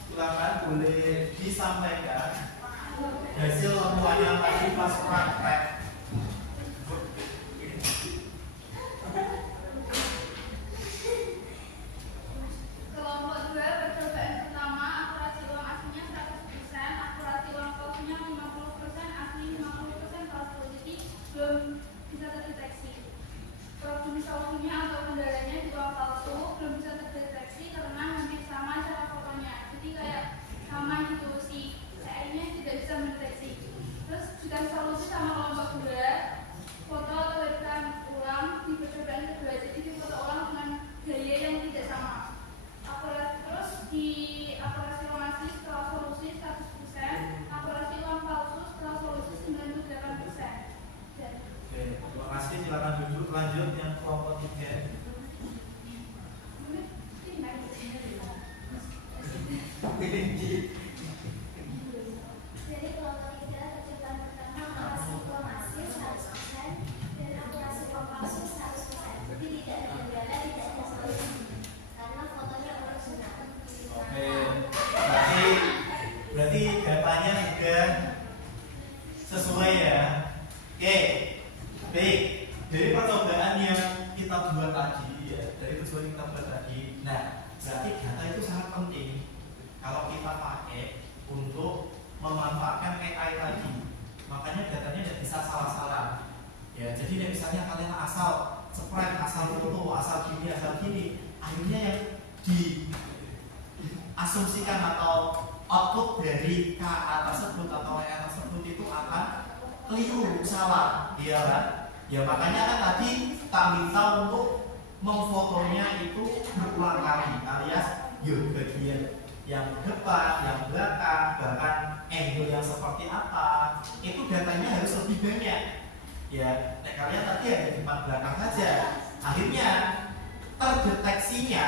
silakan boleh disampaikan hasil temuannya tadi pas praktek. Kelompok 2 percobaan pertama, akurasi uang aslinya 100%, akurasi uang palsunya 50%, asli 50%, palsu. Jadi belum bisa terdeteksi. Problem solvingnya atau kendalanya di uang palsu belum bisa terdeteksi karena hampir sama cara fotonya. Jadi kayak sama gitu, si CI-nya tidak bisa mendeteksi. Terus jika solusi sama kelompok 2, foto atau webcam ulang di percobaan kedua. Jadi difoto ulang dengan gaya yang tidak sama. Terus di akurasi uang asli setelah solusi 100%, akurasi uang palsu setelah solusi 98%. Oke, terima kasih. Silakan duduk. Lanjut yang kelompok 3. Jadi kelompok 3 percobaan pertama akurasi uang asli 100% dan akurasi uang palsu 100%. Jadi tidak ada kendala, tidak ada solusi karena fotonya original. Oke, berarti datanya sudah sesuai ya. Oke, baik. Dari percobaan yang kita buat tadi ya, dari percobaan yang kita buat tadi. Nah, berarti data itu sangat penting kalau kita pakai untuk memanfaatkan AI tadi. Makanya datanya tidak bisa salah-salah. Ya, jadi misalnya kalian asal spread, asal foto, asal gini, akhirnya yang diasumsikan atau output dari KA tersebut atau WA tersebut itu akan keliru, salah, ya kan? Ya makanya kan tadi tak minta untuk memfotonya itu berulang kali, alias yuk bagian yang depan, yang belakang, bahkan angle yang seperti apa, itu datanya harus lebih banyak. Ya, kalian tadi ada depan belakang saja, akhirnya terdeteksinya,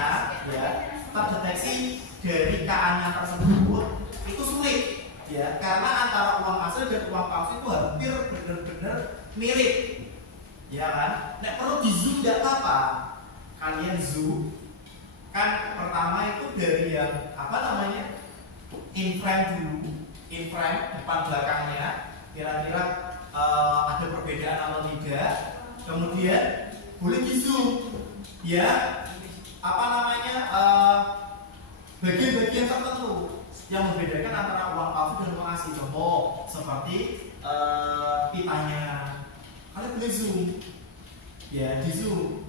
ya, terdeteksi dari KA-nya tersebut itu sulit, ya, karena antara uang asli dan uang palsu itu hampir benar-benar mirip, ya kan? Nah, perlu di zoom tidak apa-apa, kalian zoom, kan pertama itu dari yang apa namanya in frame dulu, in frame depan belakangnya, kira-kira ada perbedaan atau tidak, kemudian boleh di zoom, ya. apa namanya bagian-bagian tertentu yang membedakan antara uang palsu dan uang asli. Contoh seperti pitanya, kalian boleh zoom, ya di zoom,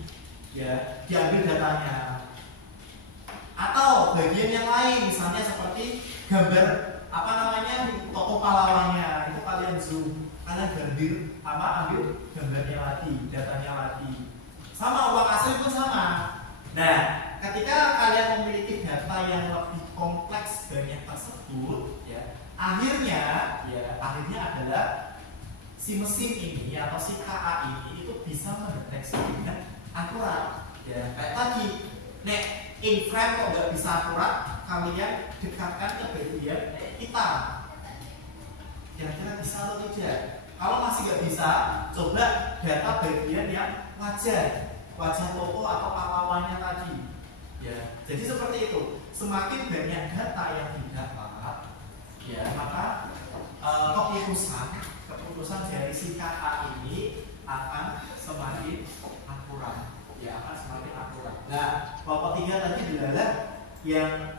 ya diambil datanya. Atau bagian yang lain, misalnya seperti gambar apa namanya toko pahlawannya, itu kalian zoom, kalian ambil gambarnya lagi, datanya lagi. Sama uang asli pun sama. Nah, ketika kalian memiliki data yang lebih kompleks banyak tersebut, ya akhirnya adalah si mesin ini atau si KA ini itu bisa mendeteksi dengan akurat. Ya, kayak tadi, nek in frame kok nggak bisa akurat, kalian dekatkan ke bagian kita. Kira-kira bisa atau tidak? Kalau masih nggak bisa, coba data bagian yang wajah toko atau pahlawannya tadi. Ya, jadi seperti itu. Semakin banyak data yang didapat, ya maka keputusan dari si KA ini akan semakin akurat. Ya, akan semakin akurat. Nah, kelompok 3 tadi adalah yang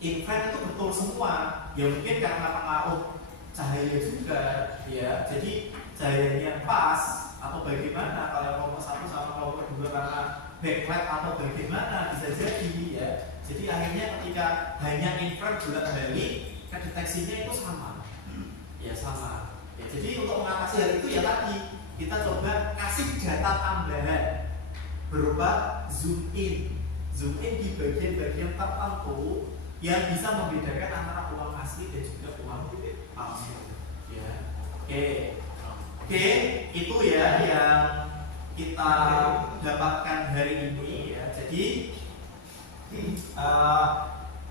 infrared itu betul semua. Ya mungkin karena pengaruh cahaya juga, ya. Jadi cahayanya pas atau bagaimana kalau kelompok 1 sama kelompok 2 karena backlight atau bagaimana bisa jadi, ya. Jadi akhirnya ketika hanya infrared bolak-balik, kedeteksinya itu sama. Ya sama. Ya, jadi untuk mengatasi hal itu ya tadi kita coba kasih data tambahan berupa zoom in di bagian-bagian tertentu yang bisa membedakan antara uang asli dan juga uang palsu. Ya, oke, itu ya yang kita dapatkan hari ini. Ya, jadi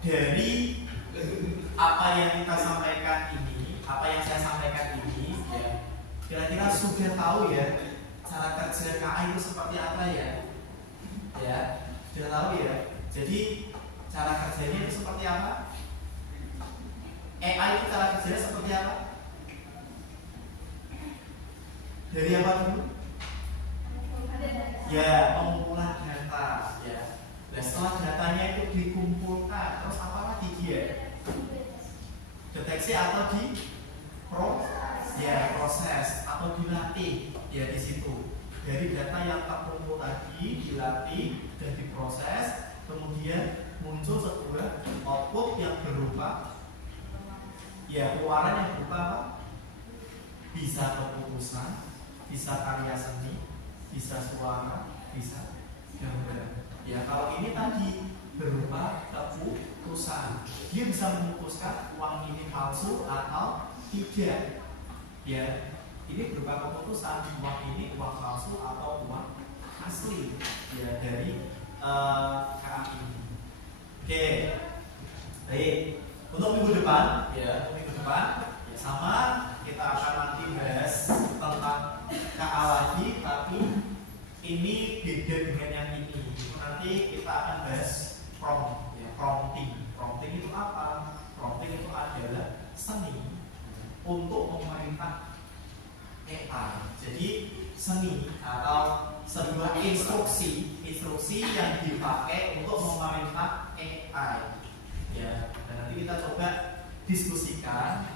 dari apa yang kita sampaikan ini, apa yang saya sampaikan ini, ya kira-kira sudah tahu ya cara kerja KA itu seperti apa ya? Ya, sudah tahu ya. Jadi cara kerjanya itu seperti apa? AI itu cara kerjanya seperti apa? Dari apa dulu? Ya, pengumpulan data. Ya. Dan setelah datanya itu dikumpulkan, terus apa lagi dia? Deteksi atau proses atau dilatih, ya di situ. Dari data yang terkumpul tadi dilatih dan diproses, kemudian muncul sebuah output yang berupa keluaran yang berupa apa? Bisa keputusan, bisa karya seni, bisa suara, bisa gambar. Ya kalau ini tadi berupa keputusan, dia bisa memutuskan uang ini palsu atau tidak. Ya, ini berupa keputusan uang ini uang palsu atau uang asli. Ya dari KA ini. Oke, baik. Untuk minggu depan, ya sama kita akan nanti bahas tentang KA lagi, tapi ini beda dengan yang ini. Nanti kita akan bahas prompting. Prompting itu apa? Prompting itu adalah seni untuk memerintah AI. Jadi seni atau sebuah instruksi yang dipakai untuk memerintah AI. Ya, dan nanti kita coba diskusikan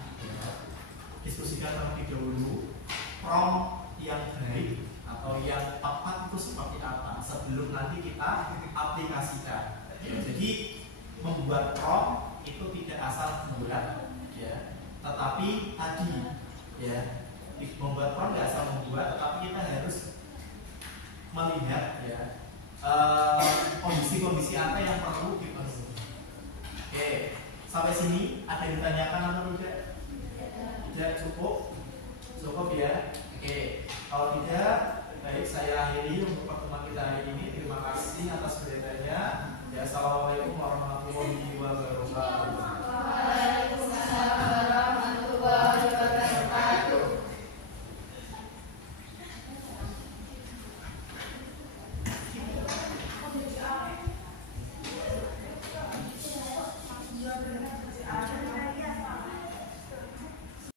terlebih dahulu prompt yang baik atau yang tepat itu seperti apa sebelum nanti kita aplikasikan. Ya, jadi membuat prompt itu tidak asal buat, ya, tetapi tadi ya membuat prompt tidak asal membuat, tetapi kita harus melihat ya kondisi-kondisi apa yang perlu dipenuhi. Oke, sampai sini ada yang ditanyakan atau tidak? Tidak, cukup ya. Oke, kalau tidak, baik saya akhiri untuk pertemuan kita hari ini. Terima kasih atas perhatiannya.